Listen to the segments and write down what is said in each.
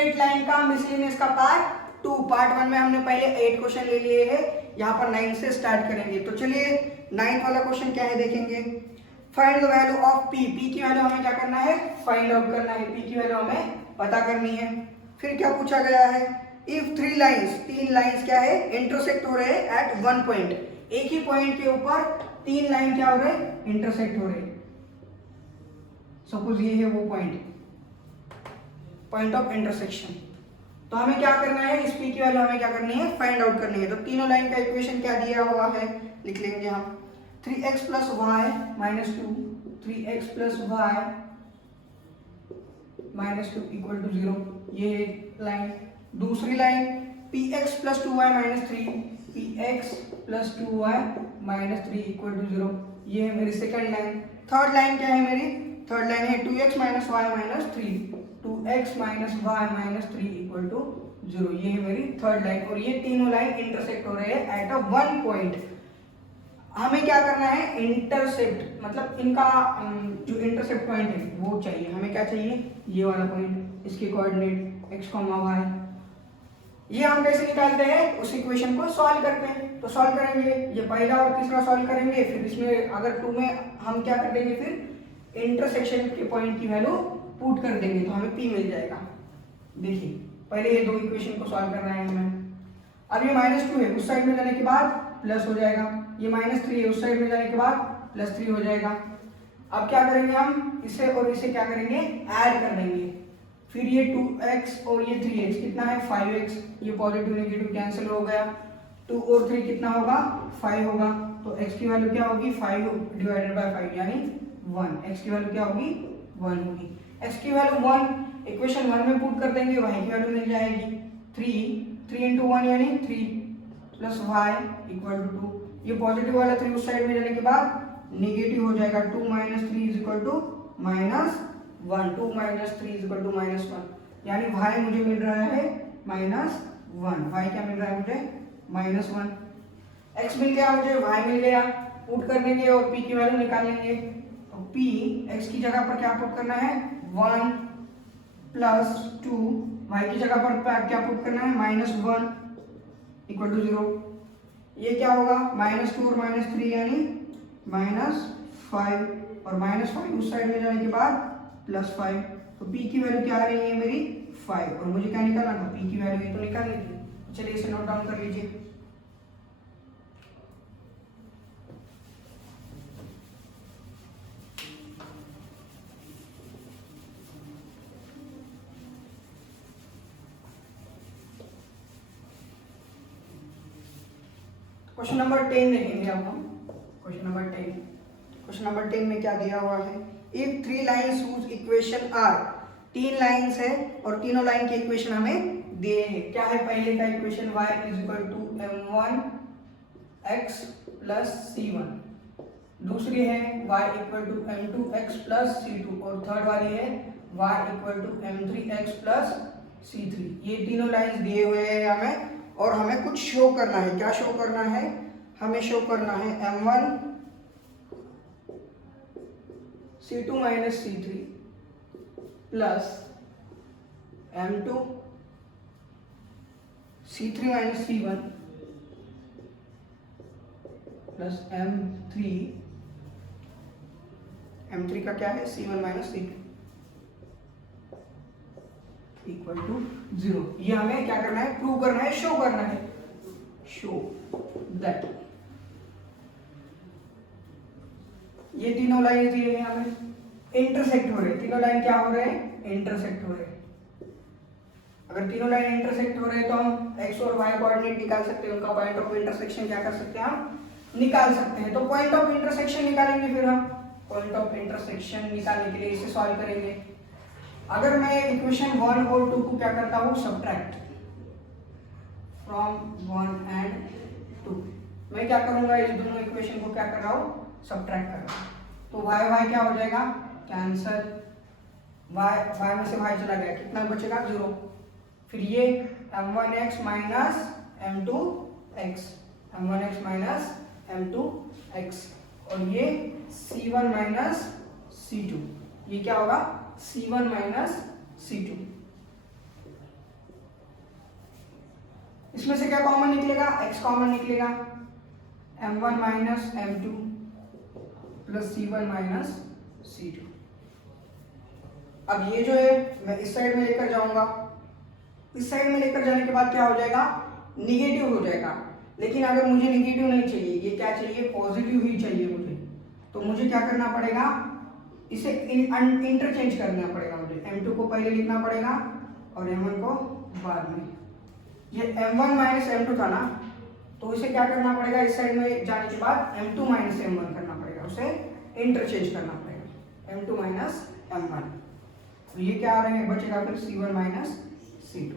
Straight line का miscellaneous का part 2। Part 1 में हमने पहले 8 क्वेश्चन ले लिए हैं, यहाँ पर 9 से स्टार्ट करेंगे। तो चलिए 9th वाला क्वेश्चन क्या है देखेंगे। Find the value of P. P की वैल्यू हमें क्या करना है, फाइंड आउट करना है। पी की वैल्यू हमें पता करनी है। फिर क्या पूछा गया है, इफ 3 लाइंस, 3 लाइंस क्या है, इंटरसेक्ट हो रहे हैं एट 1 पॉइंट, एक ही पॉइंट के ऊपर 3 लाइन क्या हो रहे हैं, इंटरसेक्ट हो रहे हैं। सपोज ये है वो पॉइंट ऑफ इंटरसेक्शन। तो हमें क्या करना है, इस पी की वैल्यू हमें क्या करनी है, फाइंड आउट करनी है। तो तीनों लाइन का इक्वेशन क्या दिया हुआ है, लिख लेंगे हम। 3x + y - 2, 3x + y - 2 = 0, ये लाइन। दूसरी line px + 2y - 3, px + 2y - 3 = 0, ये है मेरी सेकंड लाइन। थर्ड लाइन क्या है मेरी, थर्ड लाइन है 2x - y - 3, 2x - y - 3 = 0, ये है मेरी थर्ड लाइन। और ये तीनों लाइन इंटरसेक्ट हो रहे हैं एट अ 1 पॉइंट। हमें क्या करना है, इंटरसेप्ट, मतलब इनका जो इंटरसेप्ट पॉइंट है वो चाहिए हमें। क्या चाहिए, ये वाला पॉइंट, इसके कोऑर्डिनेट x, y। ये हम कैसे निकालते हैं, उस इक्वेशन को सॉल्व करते हैं। तो सॉल्व करेंगे, ये पहला और तीसरा सॉल्व करेंगे, फिर इसमें अगर 2 में हम क्या कर देंगे, फिर इंटरसेक्शन के पॉइंट की वैल्यू पुट कर देंगे तो हमें p मिल जाएगा। देखिए पहले ये दो इक्वेशन को सॉल्व करना है हमें। अब ये -2 है, उस साइड में जाने के बाद प्लस हो जाएगा। ये -3 है, उस साइड में जाने के बाद +3 हो जाएगा। अब क्या करेंगे हम, इसे और इसे क्या करेंगे, ऐड कर देंगे। फिर ये 2x और ये 3x कितना है, 5x। ये पॉजिटिव नेगेटिव कैंसिल हो गया। 2 और 3 कितना होगा, 5 होगा। तो x की वैल्यू क्या होगी, 5 / 5 यानी 1। x की वैल्यू क्या होगी, 1 होगी। x की वैल्यू 1 इक्वेशन 1 में पुट कर देंगे, y की वैल्यू मिल जाएगी 3 × 1 यानी 3 + y = 2। ये पॉजिटिव वाला 3 उस साइड में जाने के बाद नेगेटिव हो जाएगा। 2 - 3 = -1, 2 - 3 = -1, यानी y मुझे मिल रहा है -1। y क्या मिल रहा है मुझे, -1। x मिल गया मुझे, y मिल गया, पुट कर देंगे और p की वैल्यू निकाल लेंगे। तो p x की जगह पर क्या पुट करना है, 1 + 2, y की जगह पर क्या पुट करना है, -1 = 0। ये क्या होगा, -2 और -3 यानी -5, और -5 उस साइड में जाने के बाद +5। तो p की वैल्यू क्या आ रही है मेरी, 5। और मुझे क्या निकालना था, p की वैल्यू ये तो निकालनी थी। चलिए इसे नोट डाउन कर लीजिए। क्वेश्चन नंबर 10 देखेंगे अब हम। क्वेश्चन नंबर 10 में क्या दिया हुआ है, if 3 lines whose equation are, 3 lines है और तीनों लाइन के इक्वेशन हमें दिए हैं। क्या है पहले का इक्वेशन, y = m1x + c1। दूसरी है y = m2x + c2, और थर्ड वाली है y = m3x + c3। ये तीनों लाइन्स दिए हुए हैं हमें, और हमें कुछ शो करना है। क्या शो करना है, हमें शो करना है m1 c2 - c3 plus m2 c3 - c1 plus m3 का क्या है, c1 - c2 = 0। ये हमें क्या करना है, प्रूव करना है, शो करना है। शो दैट ये तीनों लाइन दिए हैं हमें, इंटरसेक्ट हो रहे हैं। तीनों लाइन क्या हो रहे हैं, इंटरसेक्ट हो रहे हैं। अगर तीनों लाइन इंटरसेक्ट हो रहे हैं तो हम x और y कोऑर्डिनेट निकाल सकते हैं, उनका पॉइंट ऑफ इंटरसेक्शन क्या कर सकते हैं, हम निकाल सकते हैं। तो पॉइंट ऑफ इंटरसेक्शन निकालेंगे, फिर हम पॉइंट ऑफ इंटरसेक्शन निकालने के लिए इसे सॉल्व करेंगे। अगर मैं इक्वेशन 1 और 2 को क्या करता हूँ, सब्ट्रैक्ट फ्रॉम 1 and 2, मैं क्या करूंगा, इस दोनों इक्वेशन को क्या कर रहा हूँ, सब्ट्रैक्ट कर रहा हूँ। तो y क्या हो जाएगा, कैंसल, y में से y चला गया, कितना बचेगा, 0। फिर ये m1x - m2x, m2x, और ये c1 - c2, ये क्या होगा, c1 - c2। इसमें से क्या कॉमन निकलेगा, x कॉमन निकलेगा, m1 minus m2 plus c1 minus c2। अब ये जो है मैं इस साइड में लेकर जाऊंगा, इस साइड में लेकर जाने के बाद क्या हो जाएगा, निगेटिव हो जाएगा। लेकिन अगर मुझे निगेटिव नहीं चाहिए, ये क्या चाहिए, पॉजिटिव ही चाहिए मुझे, तो मुझे क्या करना पड़ेगा, इसे इंटरचेंज करना पड़ेगा। मुझे m2 को पहले लिखना पड़ेगा और m1 को बाद में। ये m1 माइनस m2 था ना, तो इसे क्या करना पड़ेगा, इस साइड में जाने के बाद m2 माइनस m1 करना पड़ेगा, उसे इंटरचेंज करना पड़ेगा, m2 माइनस m1। तो ये क्या आ रहा है, बचेगा फिर c1 माइनस c2।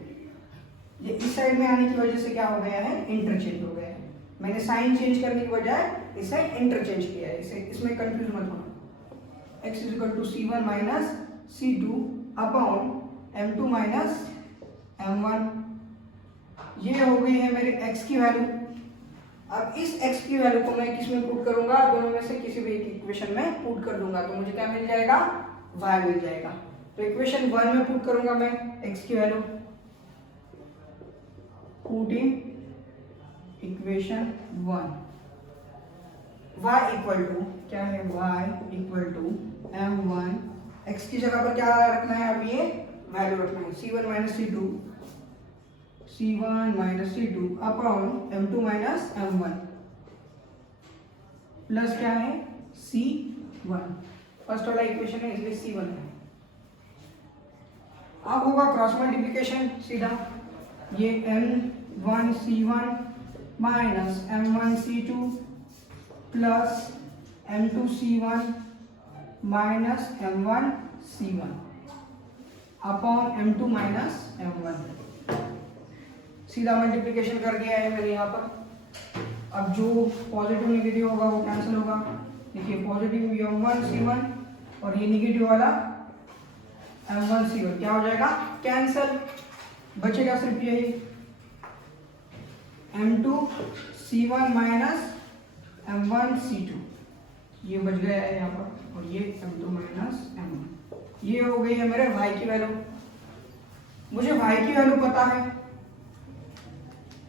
ये इस साइड में आने की वजह से क्या हो गया है, इंटरचेंज हो गया है। मैंने साइन चेंज करने की बजाय इसे इंटरचेंज किया है, इसे इसमें कंफ्यूज मत होना। x is equal to c1 minus c2 upon m2 minus m1। ये हो गई है मेरे x की वैल्यू। अब इस x की वैल्यू को मैं किस में पुट करूंगा, दोनों में से किसी भी एक इक्वेशन में पुट कर दूंगा, तो मुझे क्या मिल जाएगा, y मिल जाएगा। तो इक्वेशन 1 में पुट करूंगा मैं x की value, put in equation 1, y equal to क्या है, y equal to m1, x की जगह पर क्या रखना है, अब ये वैल्यू रखना है, c1 minus c2 upon m2 minus m1 plus क्या है, c1। फर्स्ट वाला इक्वेशन है इसलिए c1 है। अब होगा क्रॉस मल्टीप्लिकेशन सीधा, ये m1 c1 minus m1 c2 plus m2 c1 minus m1 c1 upon m2 minus m1। सीधा मल्टीप्लिकेशन कर दिया है मैंने यहाँ पर। अब जो पॉजिटिव नेगेटिव होगा वो कैंसिल होगा। देखिए पॉजिटिव m1 c1 और ये नेगेटिव वाला m1 c1 क्या हो जाएगा, कैंसिल। बचेगा सिर्फ यही m2 c1 minus m1 c2, ये बच गया है यहाँ पर, और ये m2 माइनस m1। ये हो गई है मेरे y की वैल्यू। मुझे y की वैल्यू पता है,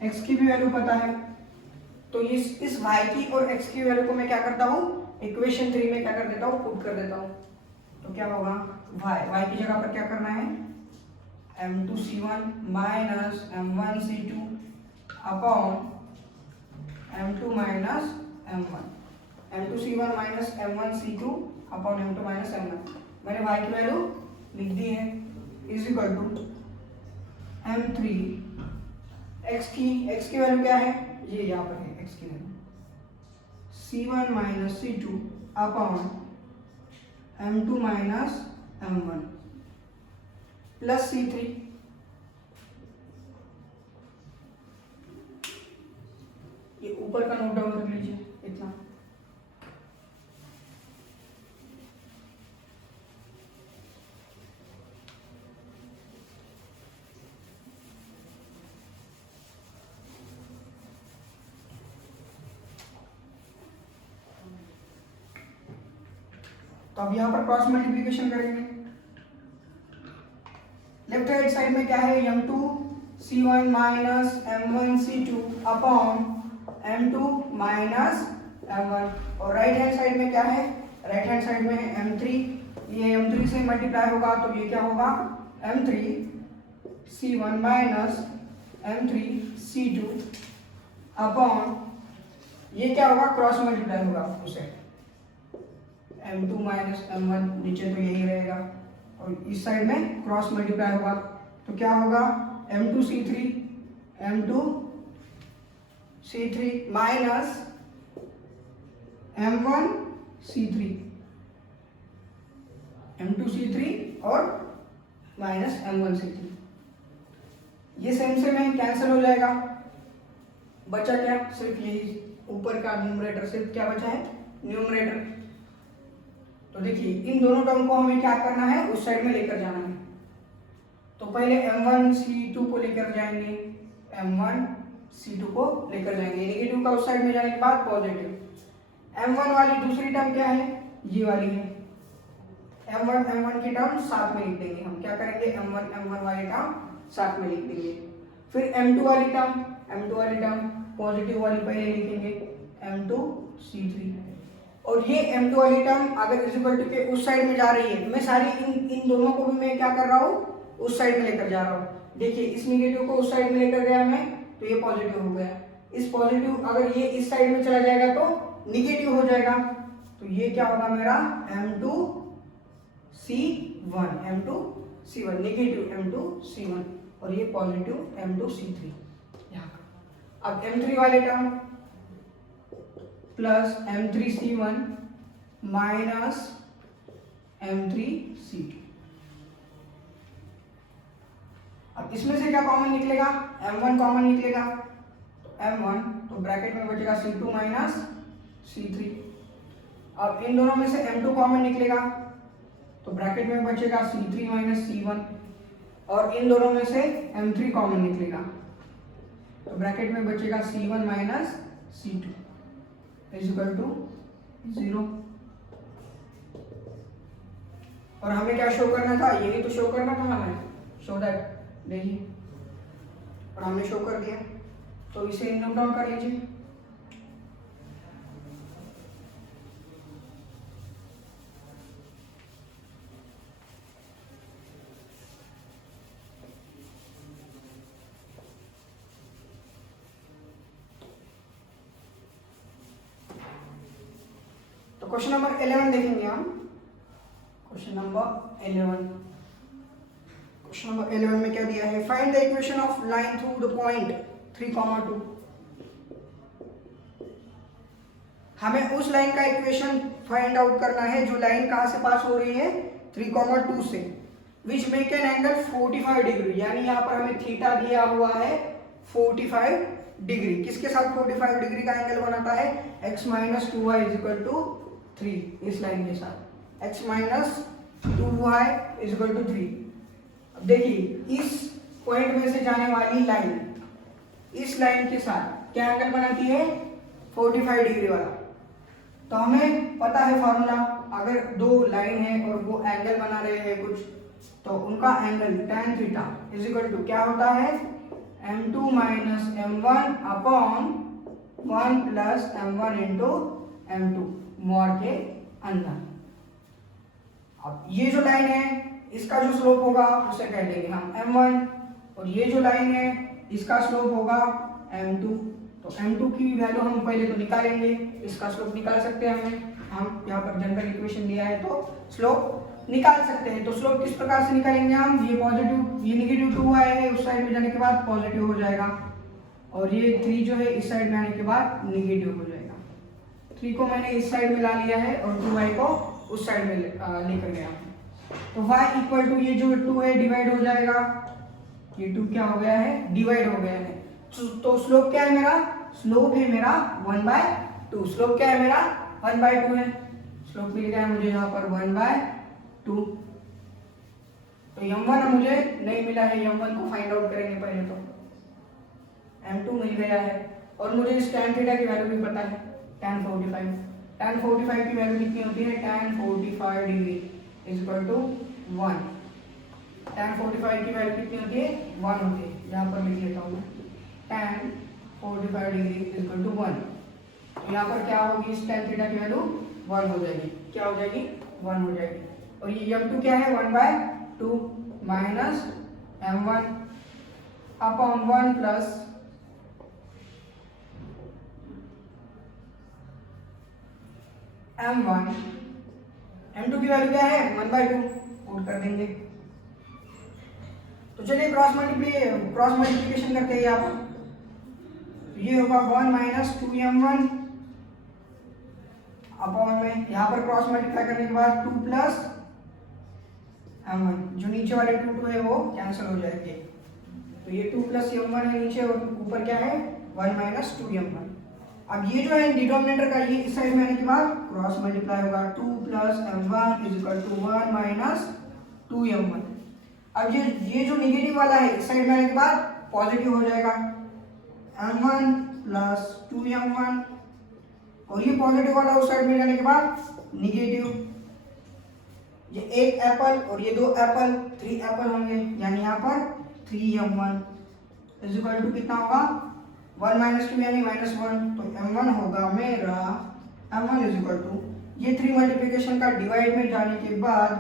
x की भी वैल्यू पता है, तो इस y की और x की वैल्यू को मैं क्या करता हूँ, इक्वेशन 3 में क्या कर देता हूँ, पुट कर देता हूँ। तो क्या होगा, y की जगह पर क्या करना है, m2 c1 minus m1 c2 upon m2 minus m1, m2 c1 minus m1 c2 upon m2 minus m1। मैंने y की वैल्यू लिख दी है, is equal to m3, x की वैल्यू क्या है, ये यहाँ पर है x की value, c1 minus c2 upon m2 minus m1 plus c3, ये ऊपर का नोट डाउन कर लीजिए इतना। तो अब यहाँ पर क्रॉस मल्टीप्लिकेशन करेंगे। लेफ्ट हैंड साइड में क्या है, m2 c1 minus m1 c2 upon m2 minus m1, और राइट हैंड साइड में क्या है, राइट हैंड साइड में है m3, ये m3 से मल्टीप्लाई होगा तो ये क्या होगा, m3 c1 minus m3 c2 upon ये क्या होगा, क्रॉस मल्टीप्लाई होगा उसे, m2 माइनस m1 नीचे तो यही रहेगा, और इस साइड में क्रॉस मल्टीप्लाई होगा तो क्या होगा, m2 c3 minus m1 c3 और माइनस m1 c3, ये सेम से में कैंसिल हो जाएगा। बचा क्या, सिर्फ यही ऊपर का न्यूमरेटर, सिर्फ क्या बचा है, न्यूमरेटर। तो देखिए इन दोनों टर्म को हमें क्या करना है, उस साइड में लेकर जाना है। तो पहले m1 c2 को लेकर जाएंगे, m1 c2 को लेकर जाएंगे, नेगेटिव का उस साइड में जाने के बाद पॉजिटिव। m1 वाली दूसरी टर्म क्या है, ये वाली है, m1 की टर्म साथ में लिख देंगे हम, क्या करेंगे, m1 वाली टर्म साथ में लिख देंगे। फिर m2 वाली टर्म m2 वाली टर्म, पॉजिटिव वाली पहले लिखेंगे m2c3, और ये m2 वाली टर्म अगर इज इक्वल टू के उस साइड में जा रही है, मैं सारी इन दोनों को भी मैं क्या कर रहा हूँ, उस साइड में लेकर जा रहा हूँ। देखिए इस निगेटिव को उस साइड में लेकर गया मैं, तो ये पॉजिटिव हो गया। इस पॉजिटिव अगर ये इस साइड में चला जाएगा तो निगेटिव हो जाएगा, तो ये क्या होगा मेरा m2c1 नेगेटिव m2c1, और ये पॉजिटिव m2c3 यहाँ का। अब m3 वाले term plus m3c1 minus m3c2। अब इसमें से क्या कॉमन निकलेगा, m1 कॉमन निकलेगा, m1 तो ब्रैकेट में बचेगा c2 माइनस c3। अब इन दोनों में से m2 कॉमन निकलेगा, तो ब्रैकेट में बचेगा c3 माइनस c1, और इन दोनों में से m3 कॉमन निकलेगा, तो ब्रैकेट में बचेगा c1 minus c2 is equal to 0। और हमें क्या शो करना था, यही तो शो करना था हमें, शो दैट, देखिए और हमने शो कर दिया, तो इसे नोट डाउन कर लीजिए। तो क्वेश्चन नंबर 11 देखेंगे हम। क्वेश्चन नंबर 11 में क्या दिया है, find the equation of line through the point 3,2। हमें उस लाइन का इक्वेशन फाइंड आउट करना है जो लाइन कहां से पास हो रही है, 3,2 से, which make an angle 45 degree, यानी यहाँ पर हमें थीटा दिया हुआ है 45 डिग्री। किसके साथ 45 डिग्री का एंगल बनाता है, x minus 2y is equal to 3, इस लाइन के साथ x minus 2y is equal to 3। अब देखिए इस पॉइंट में से जाने वाली लाइन इस लाइन के साथ क्या एंगल बनाती है, 45 डिग्री वाला। तो हमें पता है फॉर्मूला, अगर दो लाइन है और वो एंगल बना रहे हैं कुछ, तो उनका angle tan theta is equal to क्या होता है, m2 minus m1 upon 1 plus m1 into m2 mod के अंदर। अब ये जो लाइन है इसका जो स्लोप होगा उसे कह देंगे हम m1, और ये जो लाइन है इसका स्लोप होगा m2। तो m2 की वैल्यू हम पहले तो निकालेंगे, इसका स्लोप निकाल सकते हैं, हम यहाँ पर जनरल इक्वेशन दिया है तो स्लोप निकाल सकते हैं। तो स्लोप किस प्रकार से निकालेंगे हम, ये पॉजिटिव, ये नेगेटिव 2 आए हैं, उस साइड में जाने के बाद पॉजिटिव हो जाएगा, और ये 3 जो है इस साइड में आने के बाद नेगेटिव हो जाएगा। 3 को मैंने इस साइड में ला लिया है और 2y को उस साइड में लेकर गया। तो y इक्वल टू ये जो 2 है डिवाइड हो जाएगा, ये 2 क्या हो गया है, डिवाइड हो गया है। तो स्लोप क्या है मेरा, स्लोप है मेरा 1/2। स्लोप क्या है मेरा 1/2 है, स्लोप मिल गया मुझे यहाँ पर 1/2। तो m1 मुझे नहीं मिला है, m1 को फाइंड आउट करेंगे पहले। तो m2 मिल गया है, और मुझे इस tan थीटा की वैल्यू भी पता है, tan 45 की वैल्यू कितनी होती है, tan 45 degree is equal to 1। tan 45 की वैल्यू कितनी होती है, 1 होती है, यहाँ पर लिख लेता हूँ tan 45 degree is equal to 1। यहाँ पर क्या होगी, इस tan थीटा की वैल्यू 1 हो जाएगी, क्या हो जाएगी, 1 हो जाएगी। और ये m2 क्या है, 1/2 minus m1 upon 1 plus m1। m2 की वैल्यू क्या है, 1/2, पुट कर देंगे। तो चलिए क्रॉस मल्टीप्लिकेशन करते हैं यहाँ पर। तो ये होगा 1 माइनस 2m1 अपॉन में, यहाँ पर क्रॉस मल्टीप्लाई करने के बाद 2 प्लस m1, जो नीचे वाले 2 है वो कैंसिल हो जाएंगे। तो ये 2 प्लस m1 है नीचे, और ऊपर क्या है 1 माइनस 2m1। अब ये जो है डिनोमिनेटर का, ये इस साइड में आने के बाद क्रॉस मल्टीप्लाई होगा, 2 plus m1 is equal to 1 minus 2m1। अब ये जो नेगेटिव वाला है इस साइड में आने के बाद पॉजिटिव हो जाएगा, m1 प्लस 2m1, और ये पॉजिटिव वाला उस साइड में जाने के बाद निगेटिव। ये एक एप्पल और ये 2 एप्पल, 3 एप्पल होंगे, यानी यहाँ पर 3m1 इज इक्वल टू कितना होगा, 1 माइनस 2 यानी -1, तो m1 होगा मेरा, m1 इज इक्वल टू, ये 3 मल्टीप्लिकेशन का डिवाइड में जाने के बाद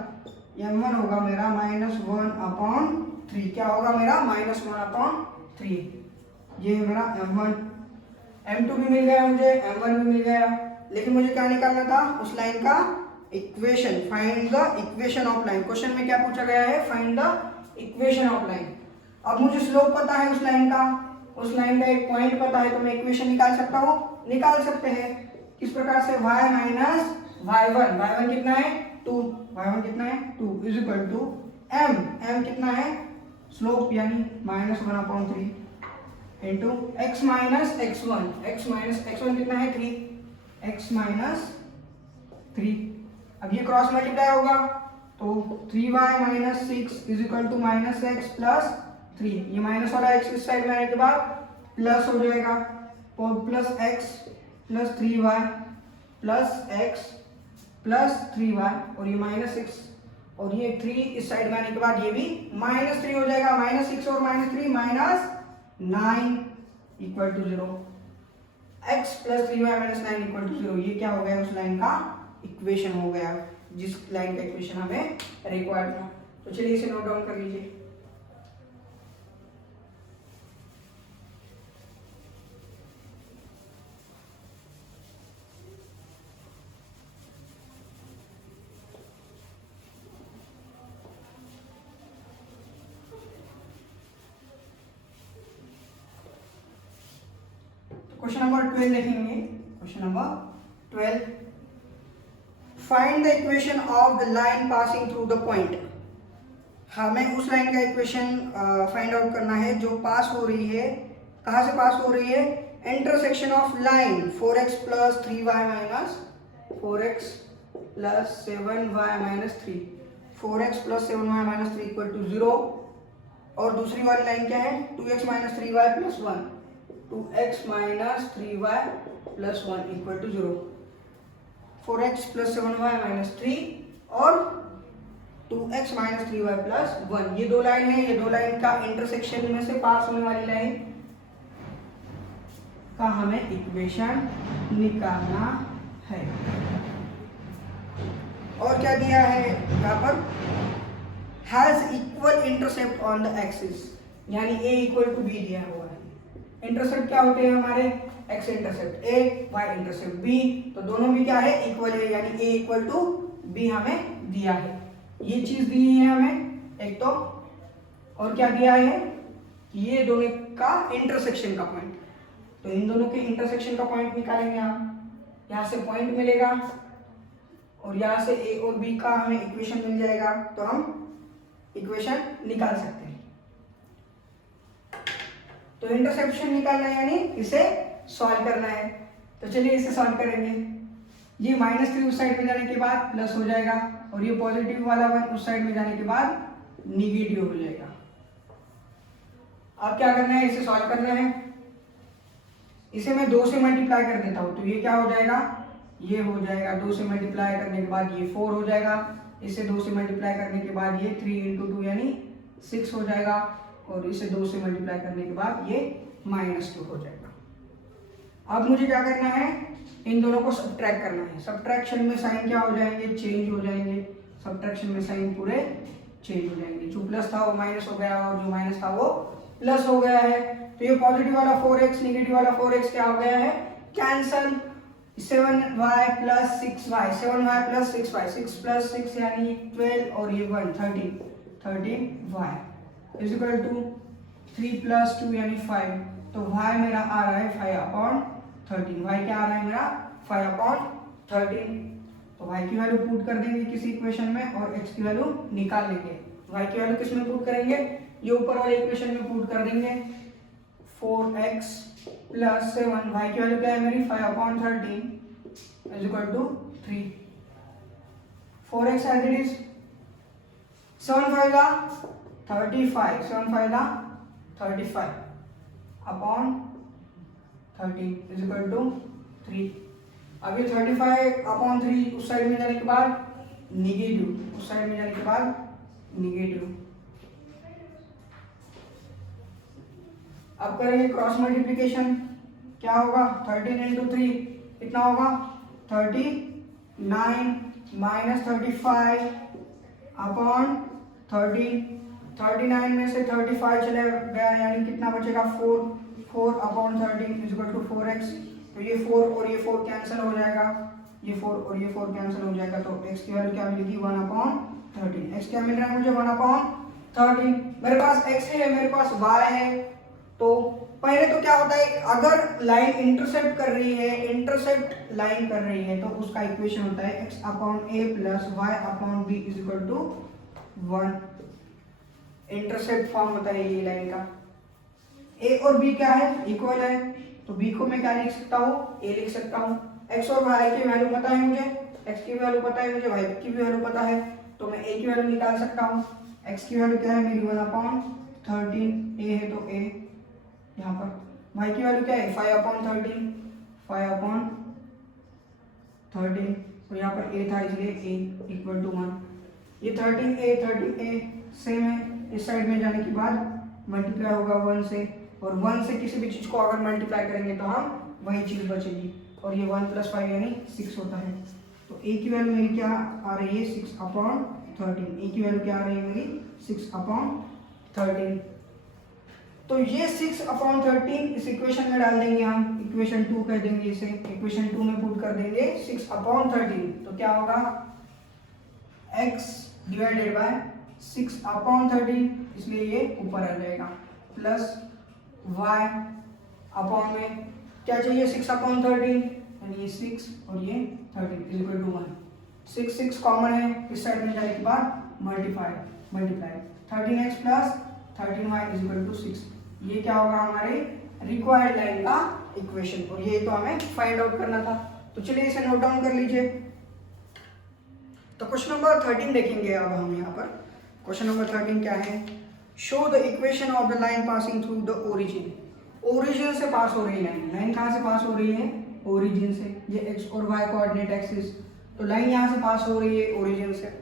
m1 होगा मेरा -1/3। क्या होगा मेरा? -1/3। ये है मेरा m1। m2 भी मिल गया मुझे, m1 भी मिल गया, लेकिन मुझे क्या निकालना था? उस लाइन का equation. Find the equation of line. Question में क्या पूछा गया है? Find the equation of line. अब मुझे स्लोप पता है उस लाइन का, उस लाइन का एक पॉइंट पता है, तो मैं इक्वेशन निकाल सकता हूँ। निकाल सकते हैं किस प्रकार से? y माइनस y1, y1 कितना है? 2, y1 कितना है? 2 is equal to m, m कितना है? स्लोप यानी -1/3 into x minus x1, x minus x1 कितना है? 3, x माइनस 3। अब ये क्रॉस मल्टीप्लाई होगा, तो 3y minus 6 is equal to -x plus 3। ये माइनस वाला x इस साइड में आने के बाद प्लस हो जाएगा, और plus x plus 3y plus x plus 3y, और ये -6, और ये 3 इस साइड में आने के बाद ये भी -3 हो जाएगा। -6 और -3 -9 equal to 0। x plus 3y minus 9 equal to 0। ये क्या हो गया? उस लाइन का इक्वेशन हो गया, जिस लाइन का इक्वेशन हमें रिक्वायर्ड था। तो चलिए इसे नोट डाउन कर लीजिए। क्वेश्चन नंबर 12 देखेंगे। Question number 12, find the equation of the line passing through the point. हमें उस लाइन का इक्वेशन फाइंड आउट करना है जो पास हो रही है। कहाँ से पास हो रही है? Intersection of line 4x plus 3y minus 4x plus 7y minus 3, 4x plus 7y minus 3 equal to 0। और दूसरी वाली लाइन क्या है? 2x minus 3y plus 1, 2x minus 3y plus 1 equal to 0। 4x plus 7y minus 3 और 2x minus 3y plus 1, ये दो line है। ये दो लाइन का इंटरसेक्शन में से पास होने वाली लाइन का हमें इक्वेशन निकालना है। और क्या दिया है यहाँ पर? Has equal intercept on the axis, यानी a इक्वल टू b दिया हुआ है। इंटरसेप्ट क्या होते हैं हमारे? x intercept a, y intercept b, तो दोनों भी क्या है? इक्वल है, यानी a इक्वल टू b हमें दिया है। ये चीज दी है हमें एक तो, और क्या दिया है? ये दोनों का इंटरसेक्शन का पॉइंट। तो इन दोनों के इंटरसेक्शन का पॉइंट निकालेंगे हम। यहाँ से पॉइंट मिलेगा और यहाँ से a और b का हमें इक्वेशन मिल जाएगा, तो हम इक्वेशन निकाल सकते हैं। तो इंटरसेप्शन निकालना है यानी इसे सॉल्व करना है। तो चलिए इसे सॉल्व करेंगे। ये -3 उस साइड में जाने के बाद प्लस हो जाएगा, और ये पॉजिटिव वाला 1 उस साइड में जाने के बाद निगेटिव हो जाएगा। अब क्या करना है? इसे सॉल्व करना है। इसे मैं 2 से मल्टीप्लाई कर देता हूँ, तो ये क्या हो जाएगा? ये हो जाएगा 2 से मल्टीप्लाई करने के बाद ये 4 हो जाएगा। इसे 2 से मल्टीप्लाई करने के बाद ये 3 इंटू 2 यानी 6 हो जाएगा, और इसे 2 से मल्टीप्लाई करने के बाद ये -2 हो जाएगा। अब मुझे क्या करना है? इन दोनों को सब्ट्रैक्ट करना है। सब्ट्रैक्शन में साइन क्या हो जाएंगे? चेंज हो जाएंगे। सब्ट्रैक्शन में साइन पूरे चेंज हो जाएंगे। जो प्लस था वो माइनस हो गया, और जो माइनस था वो प्लस हो गया है। तो ये पॉजिटिव वाला 4x, नेगेटिव वाला 4x क्या हो गया है? Cancel. 7y plus 6y, 7y plus 6y, 6 plus 6 यानी 12, और ये 1 13y is equal to 3 plus 2 यानी 5। तो y मेरा आ रहा है 5/13। y क्या आ रहा है मेरा? 5/13। तो y की वैल्यू पुट कर देंगे किसी इक्वेशन में, और x की वैल्यू निकाल लेंगे। y की वैल्यू किस में पुट करेंगे? ये ऊपर वाले इक्वेशन में पुट कर देंगे। 4x प्लस 7, y की वैल्यू क्या है मेरी? 5/13 is equal to 3। 4x as it is, 7 5 35, 7 5 35 upon 13 is equal to 3। अब ये 35/3 उस साइड में जाने के बाद निगेटिव, उस साइड में जाने के बाद निगेटिव। अब करेंगे क्रॉस मल्टीप्लीकेशन, क्या होगा 13 इंटू 3 कितना होगा 39 माइनस 35 अपॉन 13, 39 में से 35 चले गया यानी कितना बचेगा 4 upon 13 is equal to 4x। तो ये 4 और ये 4 कैंसिल हो जाएगा, ये 4 और ये 4 कैंसिल हो जाएगा, तो x की वैल्यू क्या मिलेगी 1 अपॉन 13। x क्या मिल रहा है मुझे 1 अपॉन 13। मेरे पास x है, मेरे पास y है। तो पहले तो क्या होता है, अगर लाइन इंटरसेप्ट कर रही है, इंटरसेप्ट लाइन कर रही है, तो उसका इक्वेशन होता है x upon a plus y upon b is equal to 1। Intercept form होता है ये लाइन का। a और b क्या है, इक्वल है, तो b को मैं क्या लिख सकता हूँ, a लिख सकता हूँ। x और y की वैल्यू पता है मुझे, x की वैल्यू पता है मुझे, y की भी वैल्यू पता है, तो मैं a की वैल्यू निकाल सकता हूँ। x की वैल्यू क्या है मेरी 1 अपॉन 13, a है तो a, यहाँ पर y की वैल्यू क्या है 5 अपॉन 13, 5 अपॉन 13, तो यहाँ पर a था इसलिए a इक्वल टू 1। ये 13a सेम है, इस साइड में जाने के बाद मल्टीप्लाई होगा 1 से, और 1 से किसी भी चीज़ को अगर मल्टीप्लाई करेंगे तो हम वही चीज़ बचेगी, और ये 1 प्लस 5 यानी 6 होता है। तो a की वैल्यू मेरी क्या आ रही है 6 अपॉन 13, a की वैल्यू क्या आ रही है मेरी 6 अपॉन 13। तो ये 6 अपॉन 13 इस इक्वेशन में डाल देंगे हम, इक्वेशन 2 कह देंगे इसे, इक्वेशन 2 में पुट कर देंगे 6 अपॉन 13, तो क्या होगा x डिवाइडेड बाय 6 अपॉन 13, इसलिए ये ऊपर आ जाएगा, प्लस y अपॉन में क्या चाहिए 6 अपॉन 13 यानी ये 6 और ये 13 इज इक्वल टू 1। 6 कॉमन है, इस साइड में जाने के बाद multiply 13x plus 13y is equal to 6। ये क्या होगा हमारे रिक्वायर्ड लाइन का इक्वेशन, और ये तो हमें फाइंड आउट करना था। तो चलिए इसे नोट डाउन कर लीजिए। तो क्वेश्चन नंबर 13 देखेंगे अब हम यहाँ पर। क्वेश्चन नंबर 13 क्या है, show the equation of the line passing through the origin. Origin से पास हो रही लाइन, लाइन कहाँ से पास हो रही है ओरिजिन से, ये x और y कोऑर्डिनेट एक्सिस, तो लाइन यहाँ से पास हो रही है ओरिजिन से।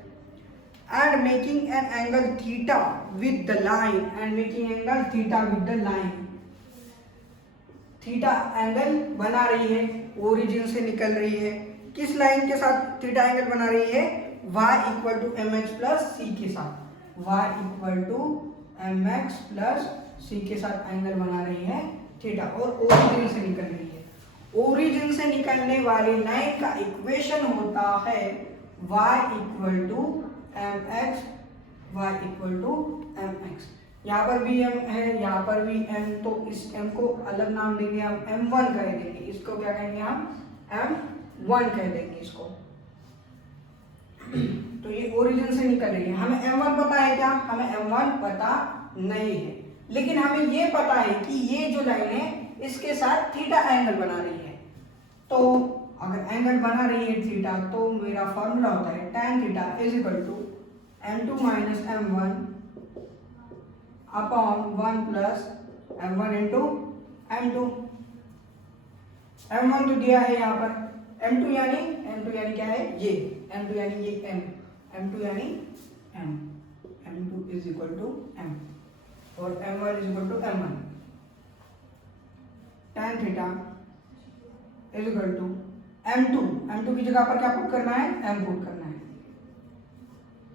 and making an angle theta with the line, and making angle theta with the line, theta angle बना रही है, ओरिजिन से निकल रही है, किस लाइन के साथ थीटा एंगल बना रही है y equal to m x plus c के साथ, y equal to m x plus c के साथ एंगल बना रही है थीटा, और ओरिजिन से निकल रही है। ओरिजिन से निकलने वाली लाइन का इक्वेशन होता है y equal to m x, y equal to m x. यहाँ पर भी m है, यहाँ पर भी m, तो इस m को अलग नाम देंगे हम m1 कह देंगे, इसको क्या कहेंगे हम m1 कह देंगे इसको। तो ये ओरिजिन से निकल रही है, हमें m1 पता है क्या, हमें m1 पता नहीं है, लेकिन हमें ये पता है कि ये जो लाइन है इसके साथ थीटा एंगल बना रही है। तो अगर एंगल बना रही है थीटा, तो मेरा फॉर्मूला होता है tan theta is equal to m2 minus m1 upon 1 plus m1 into m2। m1 तो दिया है यहाँ पर, m2 यानी क्या है ये, m2 यानी ये m, m2 यानी m, m2 is equal to m, और m1 is equal to m1। tan theta is equal to m2 की जगह पर क्या पुट करना है m पुट करना है,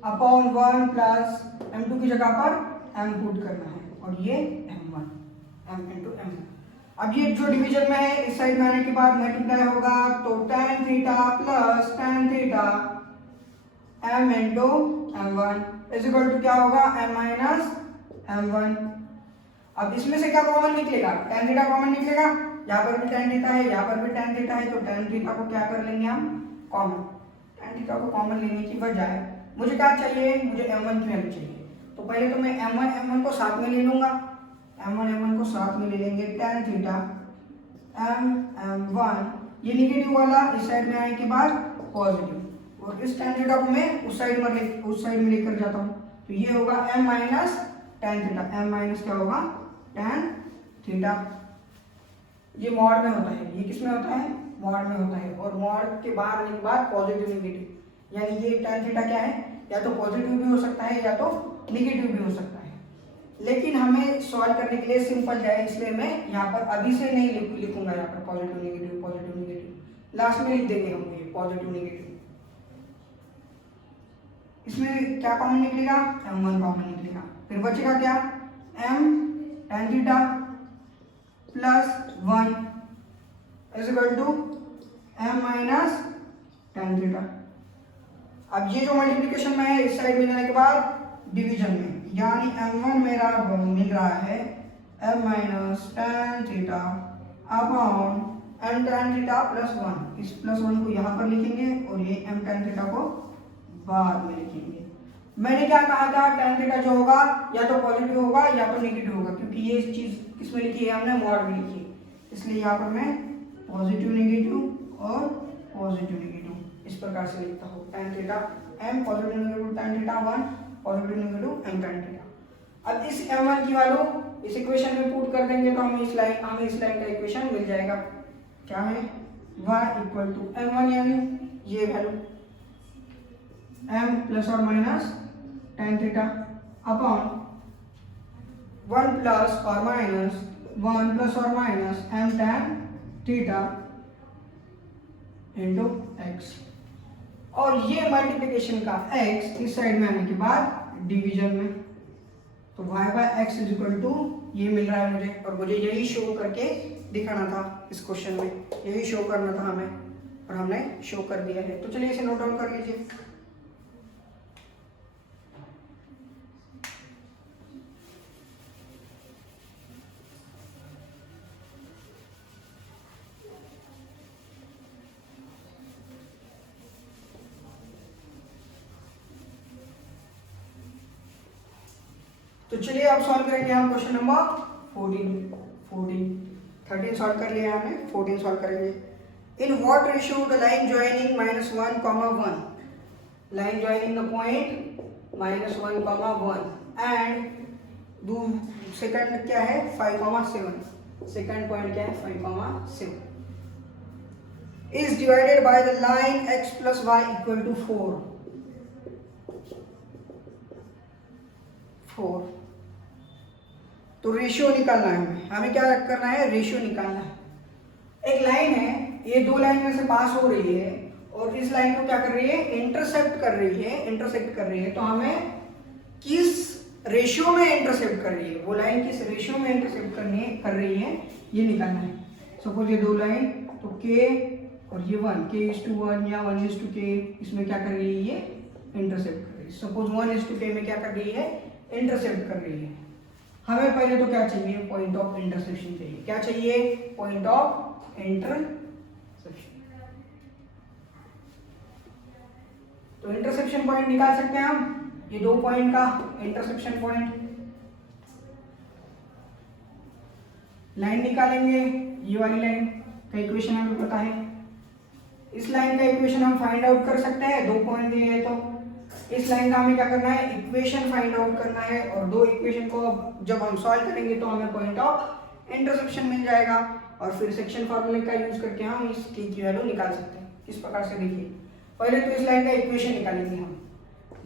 अपॉन 1 प्लस m2 की जगह पर m पुट करना है, और ये m1, m इंटू m। अब ये जो डिवीजन में है इस साइड में आने के बाद मल्टीप्लाई होगा, तो tan theta plus tan theta m into m1 is equal to क्या होगा m माइनस m1। अब इसमें से क्या कॉमन निकलेगा, tan थीटा कॉमन निकलेगा, यहाँ पर भी tan थीटा है, यहाँ पर भी tan थीटा है, तो tan थीटा को क्या कर लेंगे हम कॉमन। tan थीटा को कॉमन लेने की बजाय मुझे क्या चाहिए, मुझे m1 की वैल्यू चाहिए, तो पहले तो मैं m1 को साथ में ले लूंगा, m1 को साथ में ले लेंगे, tan थीटा m1, ये निगेटिव वाला इस साइड में आने के बाद पॉजिटिव, और इस tan थीटा को मैं उस साइड में लेकर जाता हूँ, तो ये होगा m minus tan theta, m minus क्या होगा tan थीटा। ये मॉड में होता है, ये किस में होता है मॉड में होता है, और मॉड के बाहर आने के बाद पॉजिटिव निगेटिव, यानी ये tan थीटा क्या है, या तो पॉजिटिव भी हो सकता है या तो निगेटिव भी हो सकता है। लेकिन हमें सॉल्व करने के लिए सिंपल जाए, इसलिए मैं यहाँ पर अभी से नहीं लिखूंगा यहाँ पर पॉजिटिव नेगेटिव, लास्ट में लिख देंगे हम ये पॉजिटिव नेगेटिव। इसमें क्या कॉमन निकलेगा, m1 कॉमन निकलेगा, फिर बचेगा क्या, m tan theta plus 1 is equal to m minus tan theta. अब ये जो मल्टीप्लिकेशन में है इस साइड में जाने के बाद डिवीजन में, यानी m1 मेरा मिल रहा है m minus tan theta upon m tan theta plus 1। इस प्लस 1 को यहाँ पर लिखेंगे और ये m tan थीटा को बाद में लिखेंगे। मैंने क्या कहा था, tan थीटा जो होगा या तो पॉजिटिव होगा या तो नेगेटिव होगा, क्योंकि ये चीज किसमें लिखी है हमने, मॉड में लिखी है, इसलिए यहाँ पर मैं पॉजिटिव नेगेटिव और पॉजिटिव नेगेटिव इस प्रकार से लिखता हूँ। tan theta m positive negative tan theta 1 positive negative m tan theta. अब इस m1 की वैल्यू इस इक्वेशन में पुट कर देंगे तो हमें इस लाइन का इक्वेशन मिल जाएगा, क्या है, y इक्वल टू m1 यानी ये वैल्यू m प्लस और minus tan theta upon 1 plus और minus m tan theta into x, और ये मल्टीप्लिकेशन का x इस साइड में आने के बाद डिवीजन में, तो y by x is equal to ये मिल रहा है मुझे, और मुझे यही शो करके दिखाना था इस क्वेश्चन में, यही शो करना था हमें और हमने शो कर दिया है। तो चलिए इसे नोट डाउन कर लीजिए। तो चलिए अब सॉल्व करेंगे हम क्वेश्चन नंबर 13 सॉल्व कर लिया हमने, 14 सॉल्व करेंगे। In what ratio the line joining -1, 1, line joining the point -1, 1 and second क्या है 5, 7, सेकंड पॉइंट क्या है 5, 7 is divided by the line x plus y equal to 4। तो रेशियो निकालना है हमें क्या करना है, रेशियो निकालना है। एक लाइन है, ये दो लाइन में से पास हो रही है और इस लाइन को क्या कर रही है, इंटरसेक्ट कर रही है। तो हमें किस रेशियो में इंटरसेप्ट कर रही है, वो लाइन किस रेशियो में इंटरसेप्ट कर रही है ये निकालना है। सपोज ये दो लाइन, तो k और ये 1, k:1 या 1:k, इसमें क्या कर रही है, ये इंटरसेप्ट कर रही है। सपोज 1:k में क्या कर रही है, इंटरसेप्ट कर रही है। हमें पहले तो क्या चाहिए, पॉइंट ऑफ इंटरसेक्शन चाहिए। क्या चाहिए, पॉइंट ऑफ इंटरसेक्शन। तो इंटरसेक्शन पॉइंट निकाल सकते हैं हम, ये दो पॉइंट का इंटरसेक्शन पॉइंट। लाइन निकालेंगे, ये वाली लाइन का इक्वेशन हमें पता है। इस लाइन का इक्वेशन हम फाइंड आउट कर सकते हैं, दो पॉइंट दिए हैं तो इस लाइन का हमें क्या करना है, इक्वेशन फाइंड आउट करना है। और दो इक्वेशन को जब हम सॉल्व करेंगे तो हमें पॉइंट ऑफ इंटरसेक्शन मिल जाएगा और फिर सेक्शन फार्मूले का यूज करके हम इस k की वैल्यू निकाल सकते हैं। इस प्रकार से देखिए, पहले तो इस लाइन का इक्वेशन निकालेंगे हम।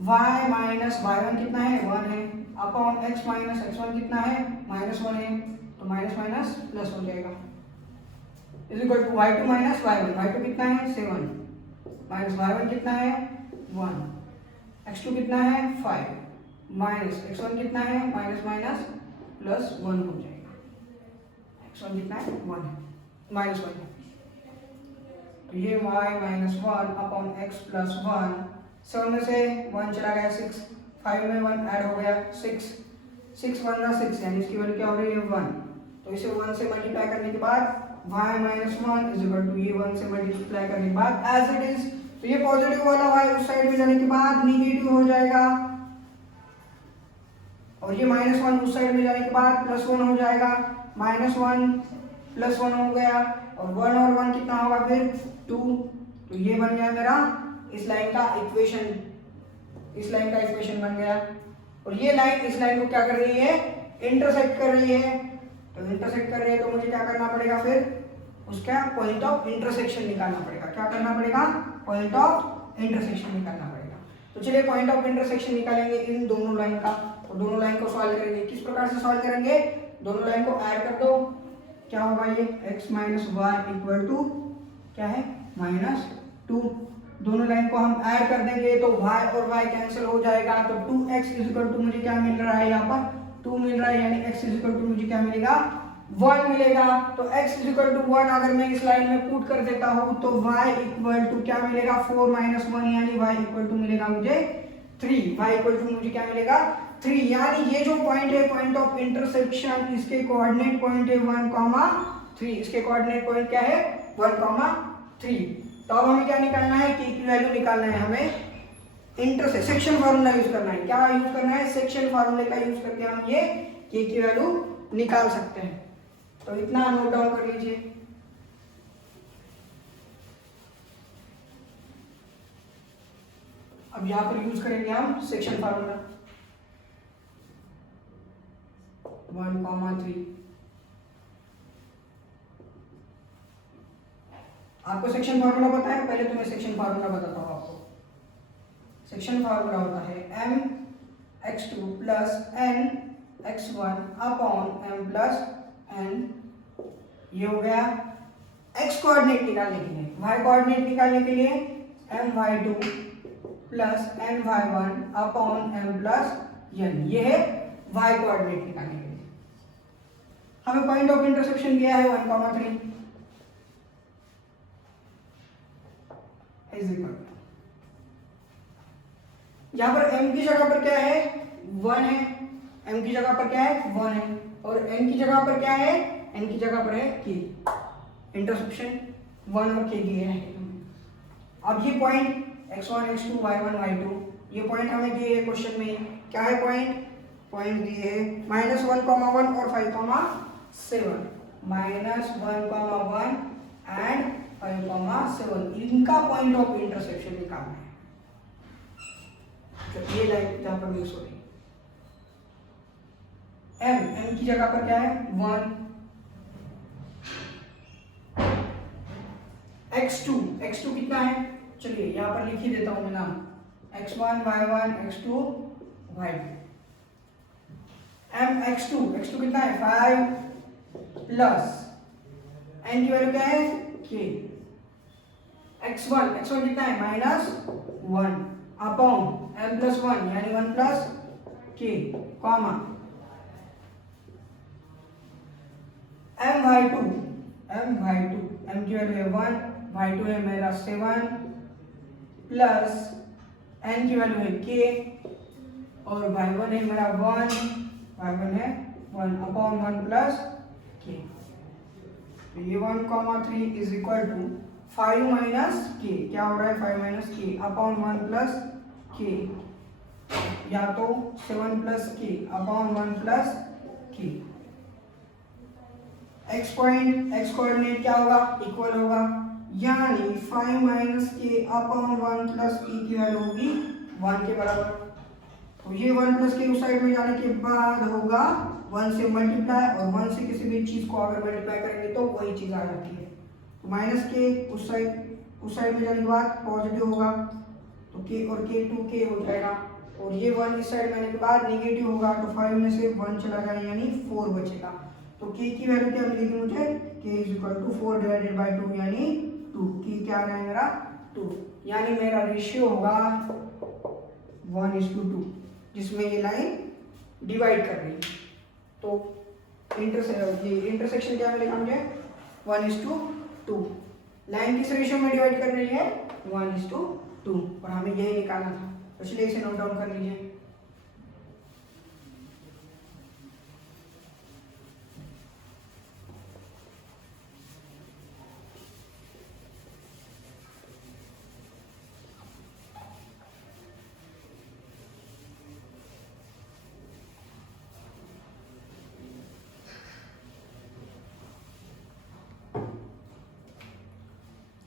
y माइनस y1 कितना है, 1 है, अपॉन x माइनस x1 कितना है, -1 है, तो माइनस माइनस प्लस हो जाएगा, is equal to y2 minus y1, y2 कितना है 7, माइनस y1 कितना है 1, x2 कितना है 5, माइनस x1 कितना है माइनस माइनस प्लस 1 हो जाएगा। x1 कितना है 1 है, -1 है, तो ये y minus 1 upon x plus 1, 7 में से 1 चला गया 6, 5 में 1 ऐड हो गया 6, 6 1 6, यानी इसकी वैल्यू क्या हो रही है 1। तो इसे 1 से मल्टीप्लाई करने के बाद y minus 1 is equal to ये 1 से मल्टीप्लाई करने के बाद एज इट इज, तो ये पॉजिटिव वाला y उस साइड में जाने के बाद निगेटिव हो जाएगा और ये -1 उस साइड में जाने के बाद +1 हो जाएगा, -1 +1 हो गया और 1 और 1 कितना होगा फिर 2। तो ये बन गया मेरा इस लाइन का इक्वेशन, इस लाइन का इक्वेशन बन गया। और ये लाइन इस लाइन को क्या कर रही है, इंटरसेक्ट कर रही है। तो इंटरसेक्ट कर रही है तो मुझे क्या करना पड़ेगा, फिर उसका पॉइंट ऑफ इंटरसेक्शन निकालना पड़ेगा। क्या करना पड़ेगा, पॉइंट ऑफ इंटरसेक्शन निकालना पड़ेगा। तो चलिए पॉइंट ऑफ इंटरसेक्शन निकालेंगे इन दोनों लाइन का। तो दोनों लाइन को सॉल्व करेंगे। किस प्रकार से सॉल्व करेंगे? दोनों लाइन को ऐड कर दो, क्या होगा ये x minus y equal to क्या है -2। दोनों लाइन को हम ऐड कर देंगे तो y और y कैंसिल हो जाएगा, तो 2x इक्वल टू मुझे क्या मिल रहा है, यहाँ पर 2 मिल रहा है, यानी x इक्वल टू मुझे क्या मिलेगा 1 मिलेगा। तो x इक्वल टू 1 अगर मैं इस लाइन में पुट कर देता हूँ तो y इक्वल टू क्या मिलेगा 4 माइनस 1, यानी y इक्वल टू मिलेगा मुझे 3। y इक्वल टू मुझे क्या मिलेगा 3, यानी ये जो पॉइंट है पॉइंट ऑफ इंटरसेक्शन, इसके कोऑर्डिनेट पॉइंट है 1,3, इसके कोऑर्डिनेट पॉइंट क्या है 1,3। तो अब हमें क्या निकालना है, k की वैल्यू निकालना है, हमें इंटरसेक्शन फार्मूला यूज करना है। क्या यूज करना है? सेक्शन फार्मूले का यूज करके हम ये k की वैल्यू निकाल सकते हैं। तो इतना नोट डाउन कर लीजिए। अब यहां पर यूज करेंगे हम सेक्शन फार्मूला 1,3। आपको सेक्शन फार्मूला पता है? पहले तो मैं सेक्शन फार्मूला बताता हूं आपको। सेक्शन फार्मूला होता है mx2 plus nx1 upon m plus n। ये हो गया x कोऑर्डिनेट निकालने के लिए। y कोऑर्डिनेट निकालने के लिए my2 plus my1 upon m plus n। ये है y कोऑर्डिनेट निकालने के लिए। हमें पॉइंट ऑफ इंटरसेक्शन दिया है 1,3 इज इक्वल। यहां पर m की जगह पर क्या है 1 है, m की जगह पर क्या है 1 है, और n की जगह पर क्या है, n की जगह पर है k। इंटरसेक्शन 1 और k दिए हैं। अब ये point x1 x2 y1 y2 ये पॉइंट हमें दिए हैं क्वेश्चन में। क्या है पॉइंट? पॉइंट दिए है -1,1 और 5,7 -1,1 एंड 5,7। इनका पॉइंट ऑफ इंटरसेक्शन निकालना है। तो ये लाइन जहां पर यूज हो रही है m की जगह पर क्या है 1, x2 कितना है, चलिए यहां पर लिख ही देता हूं मैं नाम, x1 y1 x2 y2। x2 कितना है 5 प्लस n की वैल्यू क्या है k। x1 कितना है -1 अपॉन m प्लस 1 यानी 1 plus k comma my2 m की वैल्यू है 1, y2 है मेरा 7 प्लस n की वैल्यू है k और y1 है मेरा 1 अपॉन 1 प्लस k। तो ये 1,3 is equal to 5 minus k। क्या हो रहा है 5 minus k upon 1 plus k, या तो 7 plus k upon 1 plus k। x coordinate क्या होगा इक्वल होगा, यानी 5 minus k upon 1 plus k की वैल्यू होगी 1 के बराबर। तो ये 1 प्लस के उस साइड में जाने के बाद होगा 1 से मल्टीप्लाई, और 1 से किसी भी चीज को अगर मल्टीप्लाई करेंगे तो वही चीज आ जाती है। तो माइनस के उस साइड में जाने के बाद पॉजिटिव होगा, तो k और k 2k हो जाएगा, और ये 1 इस साइड में आने के बाद नेगेटिव होगा, तो 5 में से 1 चला जाएगा यानी 4 बचेगा। तो k की वैल्यू क्या मिलेगी मुझे, k is equal to 4 divided by 2 यानी 2। k क्या आ रहा है मेरा 2, यानी मेरा रेशियो होगा 1:2, जिसमें ये लाइन डिवाइड कर रही है। तो इंटरसेक्शन क्या मिलेगा मुझे 1:2। लाइन किस रेशियो में डिवाइड कर रही है 1:2, और हमें यही निकालना था, तो चलिए इसे नोट डाउन कर लीजिए।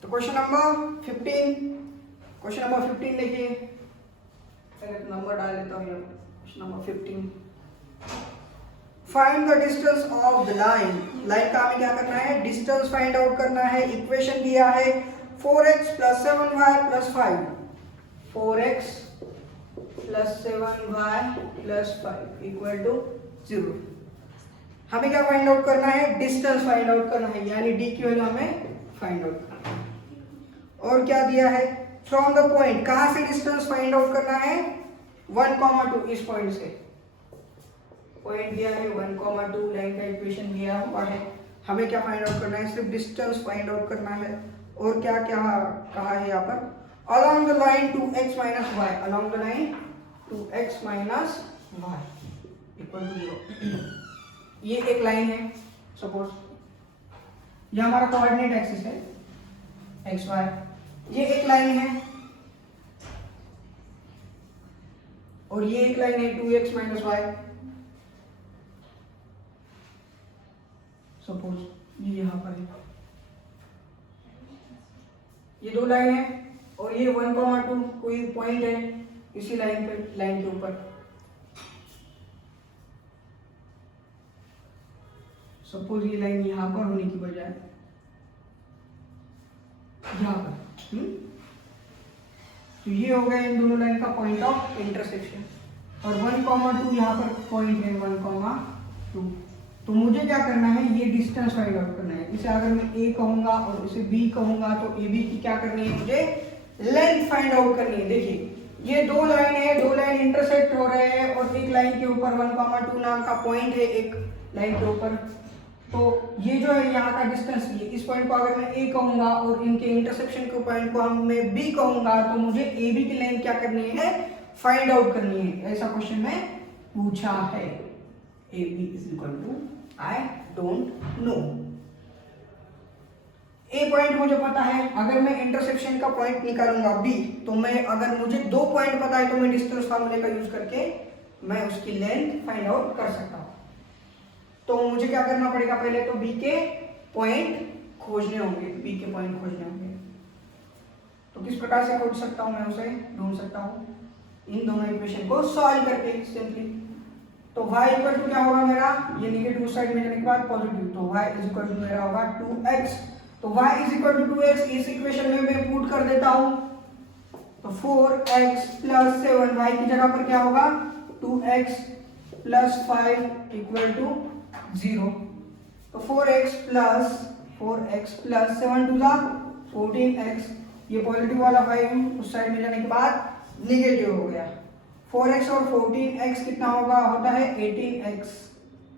तो क्वेश्चन नंबर 15 देखिए, पहले तो नंबर डाल देता हूँ। Question number 15, find the distance of the line. Line का हमें क्या करना है, डिस्टेंस फाइंड आउट करना है। इक्वेशन दिया है 4x plus 7y plus 5, 4x plus 7y plus 5 equal to 0। हमें क्या फाइंड आउट करना है? डिस्टेंस फाइंड आउट करना है, यानी डी की वैल्यू हमें फाइंड आउट करना है। और क्या दिया है? फ्रॉम द पॉइंट, कहां से डिस्टेंस फाइंड आउट करना है? 1, 2 इस पॉइंट से पॉइंट दिया है 1, 2 लाइन का इक्वेशन दिया हुआ है। हमें क्या फाइंड आउट करना है? सिर्फ डिस्टेंस फाइंड आउट करना है। और क्या क्या कहा है यहाँ पर? along the line 2x minus y, along the line 2x minus y equal to 0। ये एक लाइन है, सपोज ये हमारा कोऑर्डिनेट एक्सिस है एक्स वाई, ये एक लाइन है और ये एक लाइन है 2x माइनस वाई, सपोज ये यहां पर है। ये दो लाइन है और ये 1, 2 कोई पॉइंट है इसी लाइन पे, लाइन के ऊपर। सपोज ये लाइन यहां पर होने की बजाय यहां पर, तो ये हो गया इन दोनों लाइन का पॉइंट ऑफ इंटरसेक्शन। और 1, 2 यहाँ पर पॉइंट है 1, 2। तो मुझे क्या करना है? ये डिस्टेंस फाइंड आउट करना है। इसे अगर मैं a कहूंगा और इसे b कहूंगा तो ab की क्या करनी है? मुझे लेंथ फाइंड आउट करनी है। देखिए ये दो लाइन है, दो लाइन इंटरसेक्ट हो रहे हैं और एक लाइन के ऊपर 1, 2 नाम का पॉइंट है एक लाइन के ऊपर। तो ये जो है यहाँ का डिस्टेंस, ये इस पॉइंट को अगर मैं a कहूंगा और इनके इंटरसेक्शन के पॉइंट को मैं b कहूंगा तो मुझे ab की लाइन क्या करनी है? फाइंड आउट करनी है। ऐसा क्वेश्चन में पूछा है। ab is equal to I don't know. A point मुझे पता है, अगर मैं इंटरसेक्शन का पॉइंट निकालूंगा b, तो मैं अगर मुझे दो पॉइंट पता है तो मैं डिस्टेंस फार्मूले का यूज करके मैं उसकी लेंथ फाइंड आउट कर सकता हूं। तो मुझे क्या करना पड़ेगा? पहले तो b के पॉइंट खोजने होंगे, b के पॉइंट खोजने होंगे। तो किस प्रकार से खोज सकता हूं मैं उसे? ढूंढ सकता हूं इन दोनों इक्वेशन को सॉल्व करके सिंपली। तो y इक्वल टू क्या होगा मेरा? ये नेगेटिव साइड में जाने के बाद पॉजिटिव, तो y इज इक्वल टू मेरा होगा 2x। तो y is equal to 2x इस इक्वेशन में मैं पुट कर देता हूं, तो 4x प्लस 7, y की जगह पर क्या होगा? 2x plus 5 equal to 0। तो 4x plus 7 to the 14x, ये पॉजिटिव वाला 5 उस साइड में जाने के बाद नेगेटिव हो गया। 4x और 14x कितना होगा? होता है 18x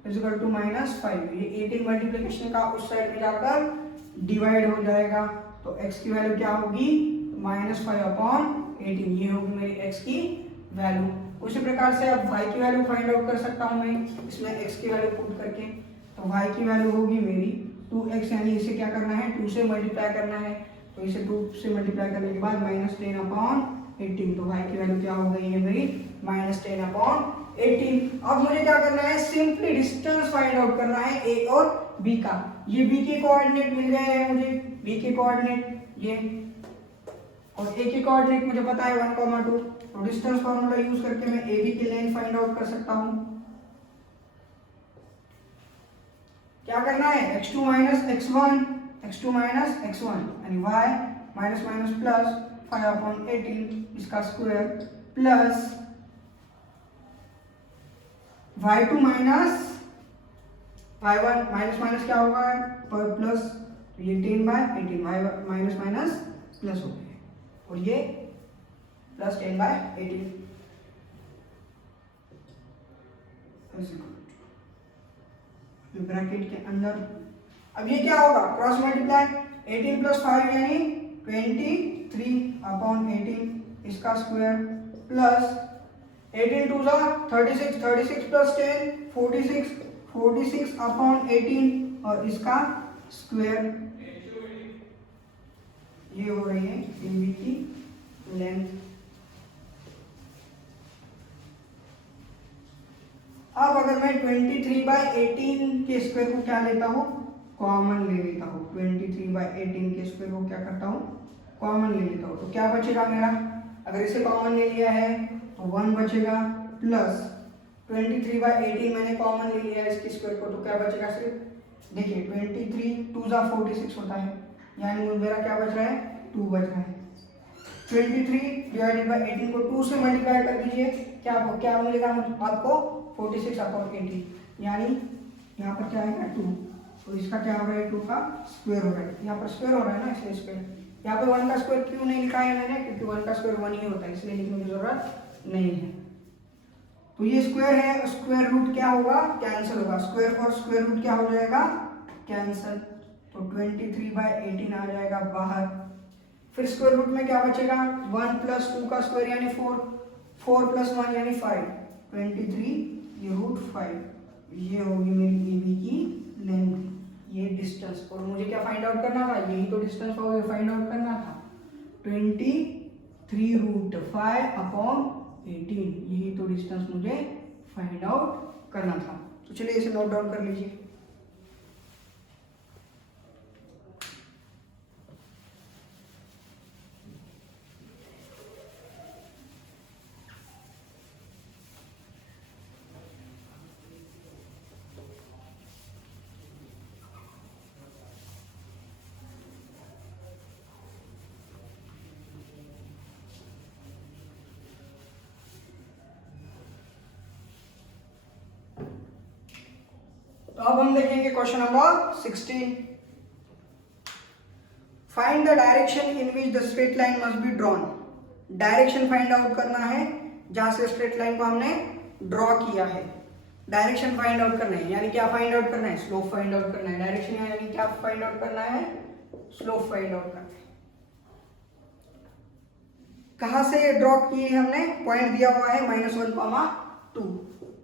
is equal to minus 5। ये 18 मल्टीप्लिकेशन का उस साइड में जाकर डिवाइड हो जाएगा, तो x की वैल्यू क्या होगी? -5/18। ये होगी मेरी x की वैल्यू। उसी प्रकार से अब y की वैल्यू फाइंड आउट कर सकता हूं मैं इसमें x की वैल्यू पुट करके। तो y की वैल्यू होगी मेरी 2x, यानी इसे क्या करना है? 2 से मल्टीप्लाई करना है, तो इसे 2 से मल्टीप्लाई करने के बाद -10/18। तो y की वैल्यू क्या हो गई है मेरी? -10/18। अब मुझे क्या करना है? सिंपली डिस्टेंस फाइंड आउट करना है a और b का। ये b के कोऑर्डिनेट मिल गए हैं मुझे, b के कोऑर्डिनेट ये, और a के कोऑर्डिनेट मुझे पता है 1, 2। तो डिस्टेंस फार्मूला यूज करके मैं ab की लेंथ फाइंड आउट कर सकता हूं। क्या करना है? x2 माइनस x1 यानी y माइनस माइनस प्लस 5/18 इसका square plus y2 minus y1 minus minus क्या होगा? पर प्लस, तो ये 10/18 y माइनस माइनस प्लस हो गया और ये प्लस 10/18 ब्रैकेट के अंदर। अब ये क्या होगा? क्रॉस मल्टीप्लाई, 18 प्लस 5 यानी 23/18 इसका स्क्वायर प्लस 18 टू जा 36, 36 प्लस 10 46/18 और इसका स्क्वायर। ये हो रही है AB की लेंथ। अब अगर मैं 23/18 के स्क्वायर को क्या लेता हूँ? कॉमन ले लेता हूँ। 23/18 के स्क्वायर को क्या करता हूँ? कॉमन ले लेता हूँ। तो क्या बचेगा मेरा? अगर इसे कॉमन ले लिया है तो 1 बचेगा, प्लस 23/18 मैंने कॉमन ले लिया है इसके स्क्वायर को, तो क्या बचेगा? सिर्फ देखिए 23 2 जा 46 होता है, यानी मेरा क्या बच रहा है? 2 बच रहा है। 23 डिवाइडेड बाई 18 को 2 से मल्टीप्लाई कर दीजिए, क्या मिलेगा आपको 46/18, यानी यहाँ पर क्या आएगा 2, और इसका क्या हो रहा है 2 का स्क्वायर हो रहा है, यहाँ पर स्क्वायर हो रहा है ना इसलिए स्क्वायर। यहाँ पे 1 का स्क्वायर क्यों नहीं लिखा है मैंने, क्योंकि 1 का स्क्वायर 1 ही होता है, इसलिए लिखने की जरूरत नहीं है। तो ये स्क्वायर है, स्क्वायर रूट क्या होगा, कैंसिल होगा, स्क्वायर और स्क्वायर रूट क्या हो जाएगा, कैंसिल। तो 23/18 आ जाएगा बाहर। फिर स्क्वायर रूट में क्या बचेगा, 1 + 2 का स्क्वायर यानी 4, 4 + 1 यानी 5, 23 ये √5, ये होगी मेरी AB की लेंथ, ये डिस्टेंस। और मुझे क्या फाइंड आउट करना था, यही तो डिस्टेंस फाइंड आउट करना था, 23 √5/18, यही तो डिस्टेंस मुझे फाइंड आउट करना था। तो चलिए इसे नोट डाउन कर लीजिए। तो अब हम देखेंगे question number 16। Find the direction in which the straight line must be drawn. Direction find out करना है जहां से स्ट्रेट लाइन को हमने ड्रॉ किया है। डायरेक्शन फाइंड आउट करना है, यानी क्या फाइंड आउट करना है, स्लोप फाइंड आउट करना है। डायरेक्शन यानी क्या फाइंड आउट करना है, स्लोप फाइंड आउट करना है। कहां से ड्रॉ किए हमने, पॉइंट दिया हुआ है -1,2,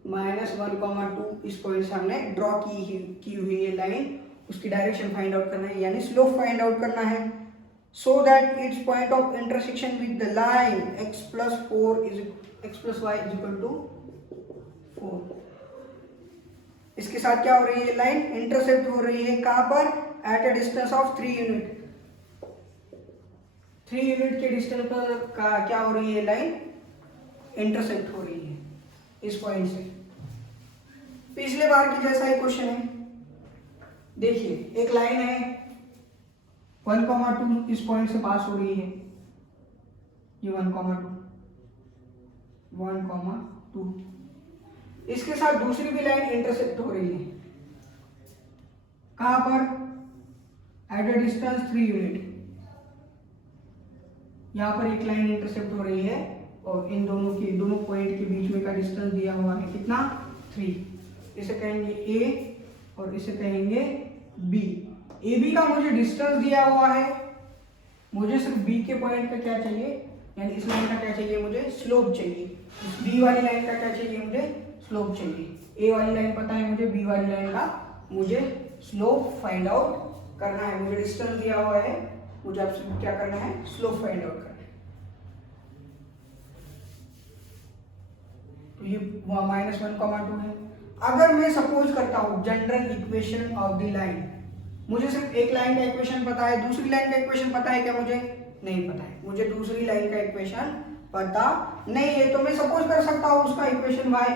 -1,2 इस पॉइंट से हमने ड्रॉ की हुई है लाइन, उसकी डायरेक्शन फाइंड आउट करना है, यानी स्लोप फाइंड आउट करना है। So that it's point of intersection with the line x + y = 4। इसके साथ क्या हो रही है, लाइन इंटरसेक्ट हो रही है, कहां पर, at a distance of 3 unit. 3 unit के डिस्टेंस पर क्या हो रही है, लाइन इंटरसेक्ट हो रही है इस पॉइंट से। पिछले बार की जैसा ही क्वेश्चन है। देखिए एक लाइन है 1,2 इस पॉइंट से पास हो रही है, ये 1,2, इसके साथ दूसरी भी लाइन इंटरसेक्ट हो रही है, कहां पर, एट अ डिस्टेंस 3 यूनिट। यहां पर एक लाइन इंटरसेक्ट हो रही है और इन दोनों पॉइंट के बीच में का डिस्टेंस दिया हुआ है कितना, 3। इसे कहेंगे ए और इसे कहेंगे बी। ए बी का मुझे डिस्टेंस दिया हुआ है, मुझे सिर्फ बी के पॉइंट का क्या चाहिए, यानी इस लाइन का क्या चाहिए, मुझे स्लोप चाहिए। इस बी वाली लाइन का क्या चाहिए, मुझे स्लोप चाहिए। ए वाली लाइन पता है मुझे, बी वाली लाइन का मुझे स्लोप फाइंड आउट करना है। मुझे डिस्टेंस दिया हुआ है, मुझे आपसे क्या करना है, स्लोप फाइंड आउट करना है। तो ये -1,2 है। अगर मैं सपोज करता हूं general equation of the line, मुझे सिर्फ एक लाइन का इक्वेशन पता है, दूसरी लाइन का इक्वेशन पता है क्या, मुझे नहीं पता है, मुझे दूसरी लाइन का इक्वेशन पता नहीं है। तो मैं सपोज कर सकता हूं उसका equation y =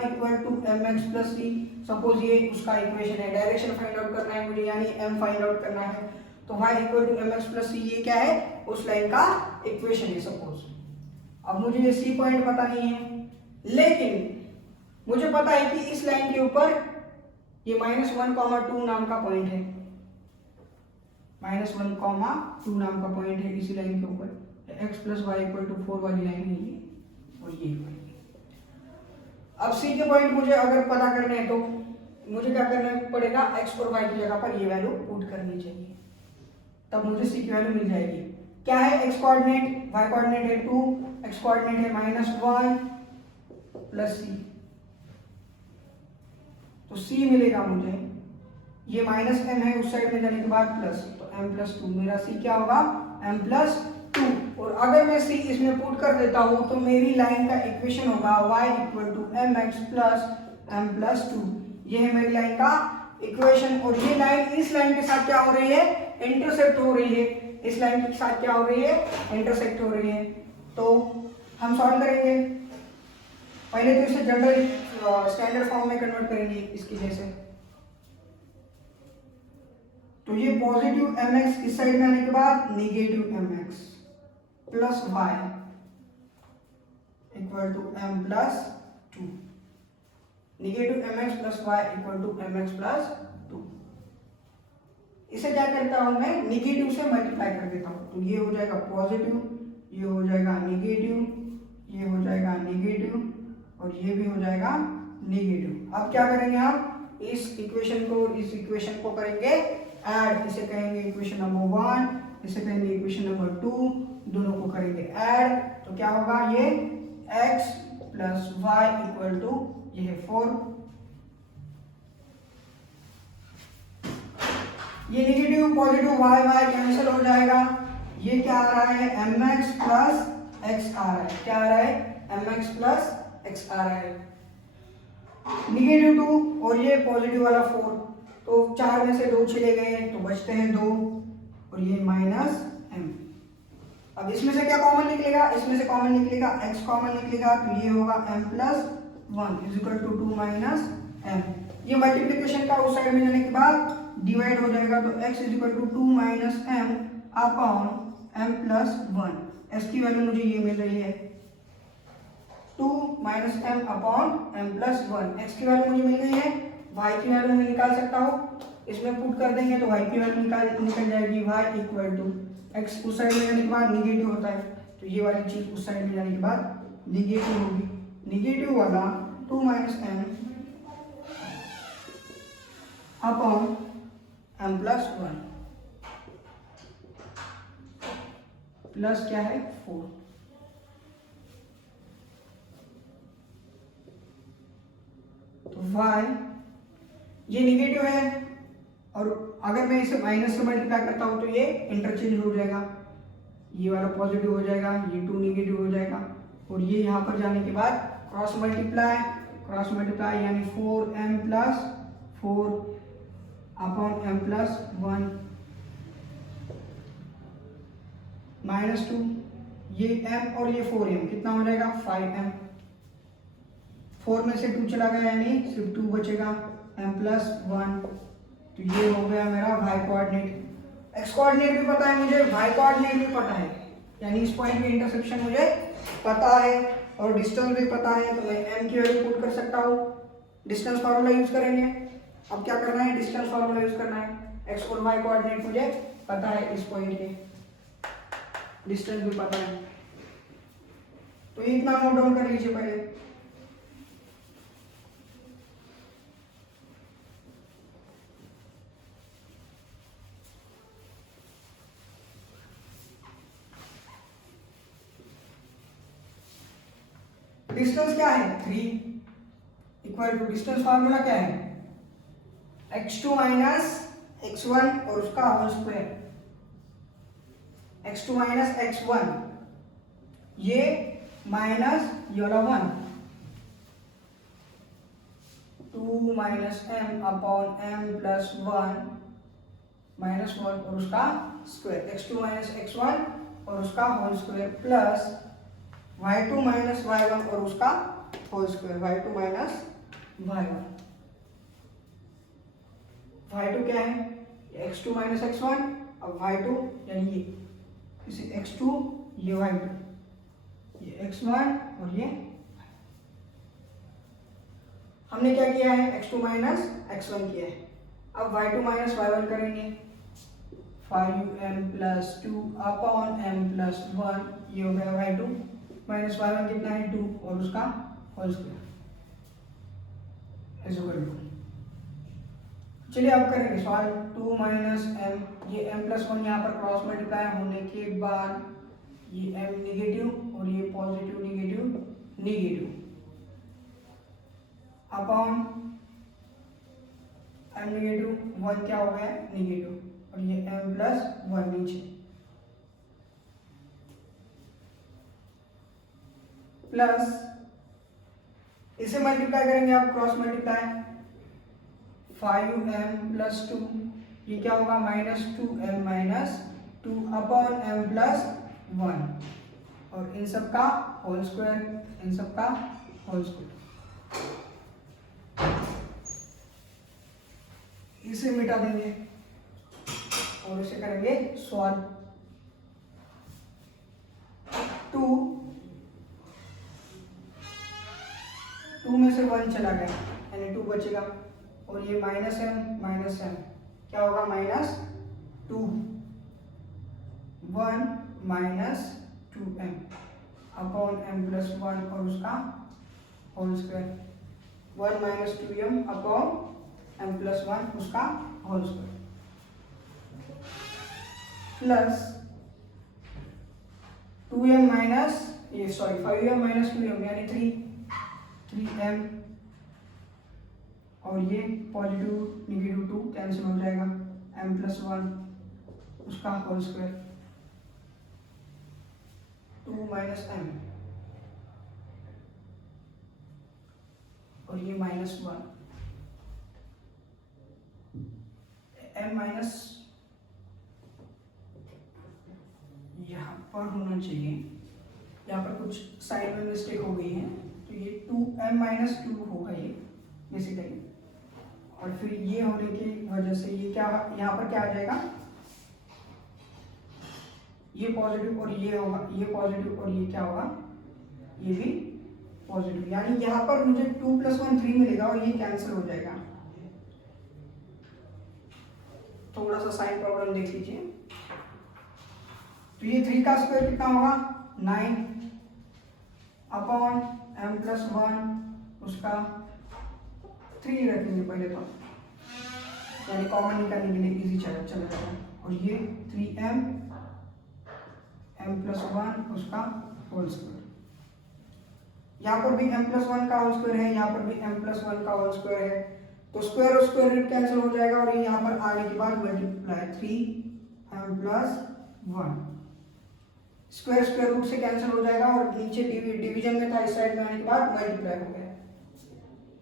mx + c, suppose ये उसका इक्वेशन है। डायरेक्शन फाइंड आउट करना है मुझे, यानी m फाइंड आउट करना है, तो y = mx + c ये क्या है, उस लाइन का इक्वेशन है सपोज। अब मुझे ये c पॉइंट पता नहीं है, लेकिन मुझे पता है कि इस लाइन के ऊपर ये -1,2 नाम का पॉइंट है, -1,2 नाम का पॉइंट है इसी लाइन के ऊपर। x + y = 4 वाली लाइन है ये, और ये पॉइंट। अब c के पॉइंट मुझे अगर पता करने हैं तो मुझे क्या करना पड़ेगा, x और y की जगह पर ये वैल्यू पुट करनी चाहिए, तब मुझे c की वैल्यू मिल जाएगी। क्या है x कोऑर्डिनेट, y कोऑर्डिनेट है 2, x कोऑर्डिनेट है -1 + c, तो c मिलेगा मुझे, ये -m है उस साइड में जाने के बाद प्लस, तो m + 2, मेरा c क्या होगा, m + 2। और अगर मैं c इसमें पुट कर देता हूं तो मेरी लाइन का इक्वेशन होगा y = mx + m + 2। ये है मेरी लाइन का इक्वेशन, और ये लाइन इस लाइन के साथ क्या हो रही है, इंटरसेक्ट हो रही है। इस लाइन के साथ क्या हो रही है, इंटरसेक्ट हो रही है। तो हम सॉल्व करेंगे, पहले तो इसे जनरल स्टैंडर्ड फॉर्म में कन्वर्ट करेंगे इसकी जैसे। तो ये पॉजिटिव mx इस साइड में आने के बाद negative mx, plus y equal to m plus two, negative m x plus y equal to m x plus two. इसे क्या करता हूं मैं, निगेटिव से मल्टीप्लाई कर देता हूं, तो ये हो जाएगा पॉजिटिव, ये हो जाएगा निगेटिव, ये हो जाएगा निगेटिव और ये भी हो जाएगा निगेटिव। अब क्या करेंगे हम, इस इक्वेशन को इस इक्वेशन को करेंगे ऐड, इसे कहेंगे इक्वेशन नंबर 1, इसे कहेंगे इक्वेशन नंबर 2, दोनों को करेंगे ऐड, तो क्या होगा, ये x plus y equal to ये है 4, ये negative positive y y cancel हो जाएगा, ये क्या आ रहा है mx प्लस x आ रहा है, क्या आ रहा है mx प्लस x आ रहा है, निगेटिव 2 और ये पॉजिटिव वाला 4, तो 4 में से 2 चले गए तो बचते हैं 2 और ये माइनस m। अब इसमें से क्या कॉमन निकलेगा, इसमें से कॉमन निकलेगा x कॉमन निकलेगा, तो ये होगा m plus 1 is equal to 2 minus m। ये मल्टीप्लिकेशन का उस साइड में जाने के बाद डिवाइड हो जाएगा, तो x is equal to 2 minus m upon m plus 1, s की वैल्यू मुझे ये मिल रही है 2 minus m upon m plus 1, x की वैल्यू मुझे मिल गई है, y की वैल्यू मैं निकाल सकता हूँ, इसमें पुट कर देंगे तो y की वैल्यू निकल जाएगी, y इक्वल टू x उस साइड में जाने के बाद निगेटिव होता है, तो ये वाली चीज उस साइड में जाने के बाद निगेटिव होगी, निगेटिव वाला 2 minus m upon m plus 1 plus क्या है 4, तो y ये निगेटिव है और अगर मैं इसे माइनस से मल्टीप्लाई करता हूं तो ये इंटरचेंज हो जाएगा, ये वाला पॉजिटिव हो जाएगा, ये 2 निगेटिव हो जाएगा और ये यहाँ पर जाने के बाद क्रॉस मल्टीप्लाई यानी 4m plus 4 upon m plus 1 minus 2, ये m और ये 4m कितना हो जाएगा 5m, 4 में से 2 चला गया यानी सिर्फ 2 बचेगा, m प्लस 1, तो ये हो गया मेरा y कोऑर्डिनेट। x कोऑर्डिनेट भी पता है मुझे, y कोऑर्डिनेट भी पता है, यानी इस पॉइंट की इंटरसेक्शन मुझे पता है और डिस्टेंस भी पता है, तो मैं m की वैल्यू पुट कर सकता हूँ, डिस्टेंस फार्मूला यूज करेंगे। अब क्या करना है, डिस्टेंस फार्मूला यूज करना है, x और y कोऑर्डिनेट मुझे पता है, इस पॉइंट के डिस्टेंस भी पता है, तो ये इतना नोट डाउन कर लीजिए पहले। डिस्टेंस क्या है 3 इक्वल टू डिस्टेंस फार्मूला क्या है x2 माइनस x1 और उसका whole square, x2 minus x1 ये माइनस ये वाला 1, 2 minus m upon m plus 1 minus 1 और उसका स्क्वायर, x2 माइनस x1 और उसका whole square plus y2 minus y1 और उसका whole square, y2 minus y1, y2 क्या है x2 माइनस x1, अब y2 यानी ये इसे x2 ये y2 ये x1 और ये हमने क्या किया है x2 माइनस x1 किया है, अब y2 माइनस y1 करेंगे, 5m plus 2 upon m plus 1, ये हो गया y2 माइनस y1 कितना है 2 और उसका whole square is equal to, चलिए अब करेंगे सॉल्व, 2 माइनस m, ये m प्लस 1 यहाँ पर क्रॉस मल्टीप्लाई होने के बाद ये m निगेटिव और ये positive negative upon m negative 1 क्या हो गया निगेटिव और ये m प्लस 1 नीचे प्लस इसे मल्टीप्लाई करेंगे आप क्रॉस मल्टीप्लाई, 5m प्लस 2 ये क्या होगा minus 2m minus 2 upon m plus 1 और इन सब का होल स्क्वायर, इन सब का होल स्क्वायर, इसे मिटा देंगे और इसे करेंगे सॉल्व, टू में से 1 चला गया यानी 2 बचेगा, और ये माइनस m क्या होगा, -2 1 -2m अपॉन m प्लस 1 और उसका whole square, 1 -2m upon m plus 1 उसका whole square, plus 5m minus 2m यानी 3m, और ये पॉजिटिव नेगेटिव 2 कैंसिल हो जाएगा, m प्लस 1 उसका होल स्क्वायर, 2 - m, और ये -1 m माइनस यहाँ पर होना चाहिए, यहाँ पर कुछ साइड में मिस्टेक हो गई है, तो ये 2m - 2 होगा ये बेसिकली, और फिर ये होने की वजह से ये क्या, यहाँ पर क्या आ जाएगा, ये पॉजिटिव और ये होगा, ये पॉजिटिव और ये क्या होगा, ये भी पॉजिटिव, यानी यहाँ पर मुझे 2 + 1 3 मिलेगा और ये कैंसिल हो जाएगा। थोड़ा सा साइन प्रॉब्लम देख लीजिए, तो ये 3 का स्क्वायर कितना होगा, 9 अपॉन m प्लस 1 उसका 3 रखेंगे पहले तो, यानी कॉमन निकालने के लिए इजी चला जाएगा, और ये 3m m प्लस 1 उसका होल स्क्वायर, यहाँ पर भी m प्लस 1 का होल स्क्वायर है, यहाँ पर भी m प्लस 1 का होल स्क्वायर है, तो स्क्वायर और स्क्वायर रूट कैंसिल हो जाएगा, और ये यहाँ पर आने के बाद multiply 3m plus 1, square root से कैंसिल हो जाएगा, और नीचे डिवीजन में था, इस साइड में आने के बाद मल्टीप्लाई हो गया,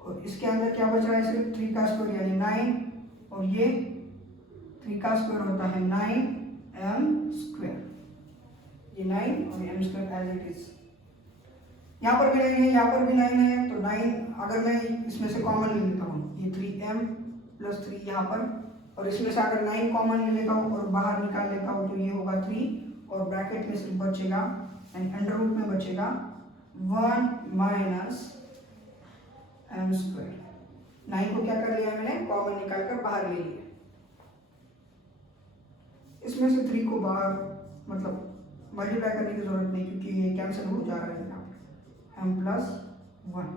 और इसके अंदर क्या बच रहा है, सिर्फ 3 का स्क्वायर यानी 9, और ये 3 का स्क्वायर होता है 9m स्क्वायर, ये 9 और m square as it is, यहाँ पर भी 9 है, यहाँ पर भी 9 है, तो 9 अगर मैं इसमें से कॉमन ले लेता हूँ, ये 3m प्लस 3 यहाँ पर, और इसमें से अगर 9 कॉमन ले लेता हूँ और बाहर निकाल लेता हूँ, तो ये होगा 3, और ब्रैकेट में सिर्फ बचेगा यानी अंडर रूट में बचेगा 1 माइनस m स्क्वायर, 9 को क्या कर लिया मैंने, कॉमन निकाल कर बाहर ले लिया, इसमें से 3 को बाहर मतलब मल्टीप्लाई करने की जरूरत नहीं, क्योंकि ये कैंसिल हो जा रहा है यहाँ पर, m प्लस 1,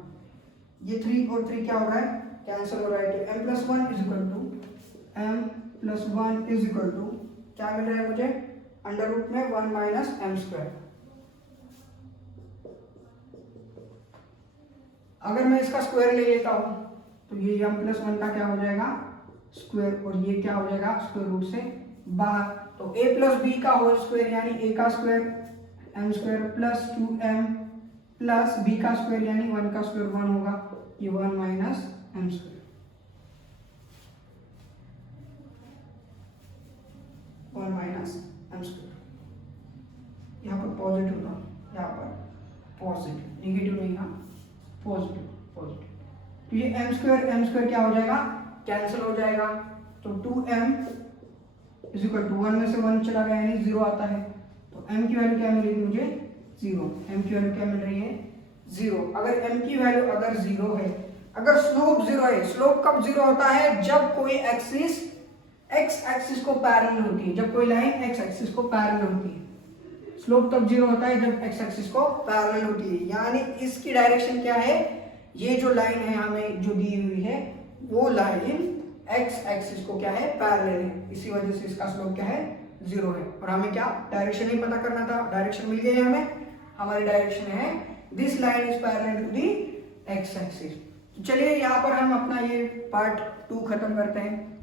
ये 3 और 3 क्या हो रहा है, कैंसिल हो रहा है, तो m plus 1 is equal to क्या मिल रहा है मुझे, अंडर रूट में 1 माइनस m स्क्वायर। अगर मैं इसका स्क्वायर ले लेता हूं तो ये m प्लस 1 का क्या हो जाएगा, स्क्वायर, और ये क्या हो जाएगा, स्क्वायर रूट से बाहर, तो a प्लस b का होल स्क्वायर यानी a का square m square plus 2m plus b का स्क्वायर यानी 1 का स्क्वायर 1 होगा, ये 1 minus m square, 1 minus m square, यहाँ पर पॉजिटिव ना, यहाँ पर पॉजिटिव, नेगेटिव नहीं ना, पॉजिटिव, तो ये m स्क्वायर क्या हो जाएगा, कैंसिल हो जाएगा, तो 2m इज इक्वल टू 1 में से 1 चला गया यानी 0 आता है, तो m की वैल्यू क्या मिलेगी मुझे, 0, m की वैल्यू क्या मिल रही है, 0, अगर m की वैल्यू अगर 0 है, अगर स्लोप 0 है, स्लोप कब 0 होता है, जब कोई एक्सिस x एक्सिस को पैरेलल होती है, जब कोई लाइन x एक्सिस को पैरेलल होती है, स्लोप तब 0 होता है जब x एक्सिस को पैरेलल होती है, यानी इसकी डायरेक्शन क्या है, ये जो लाइन है हमें जो दी हुई है, वो लाइन x एक्सिस को क्या है, पैरेलल है, इसी वजह से इसका स्लोप क्या है, 0 है, और हमें क्या डायरेक्शन ही पता करना था, डायरेक्शन मिल गई हमें, हमारी डायरेक्शन है this line is parallel to the x axis. चलिए यहाँ पर हम अपना ये पार्ट 2 खत्म करते हैं।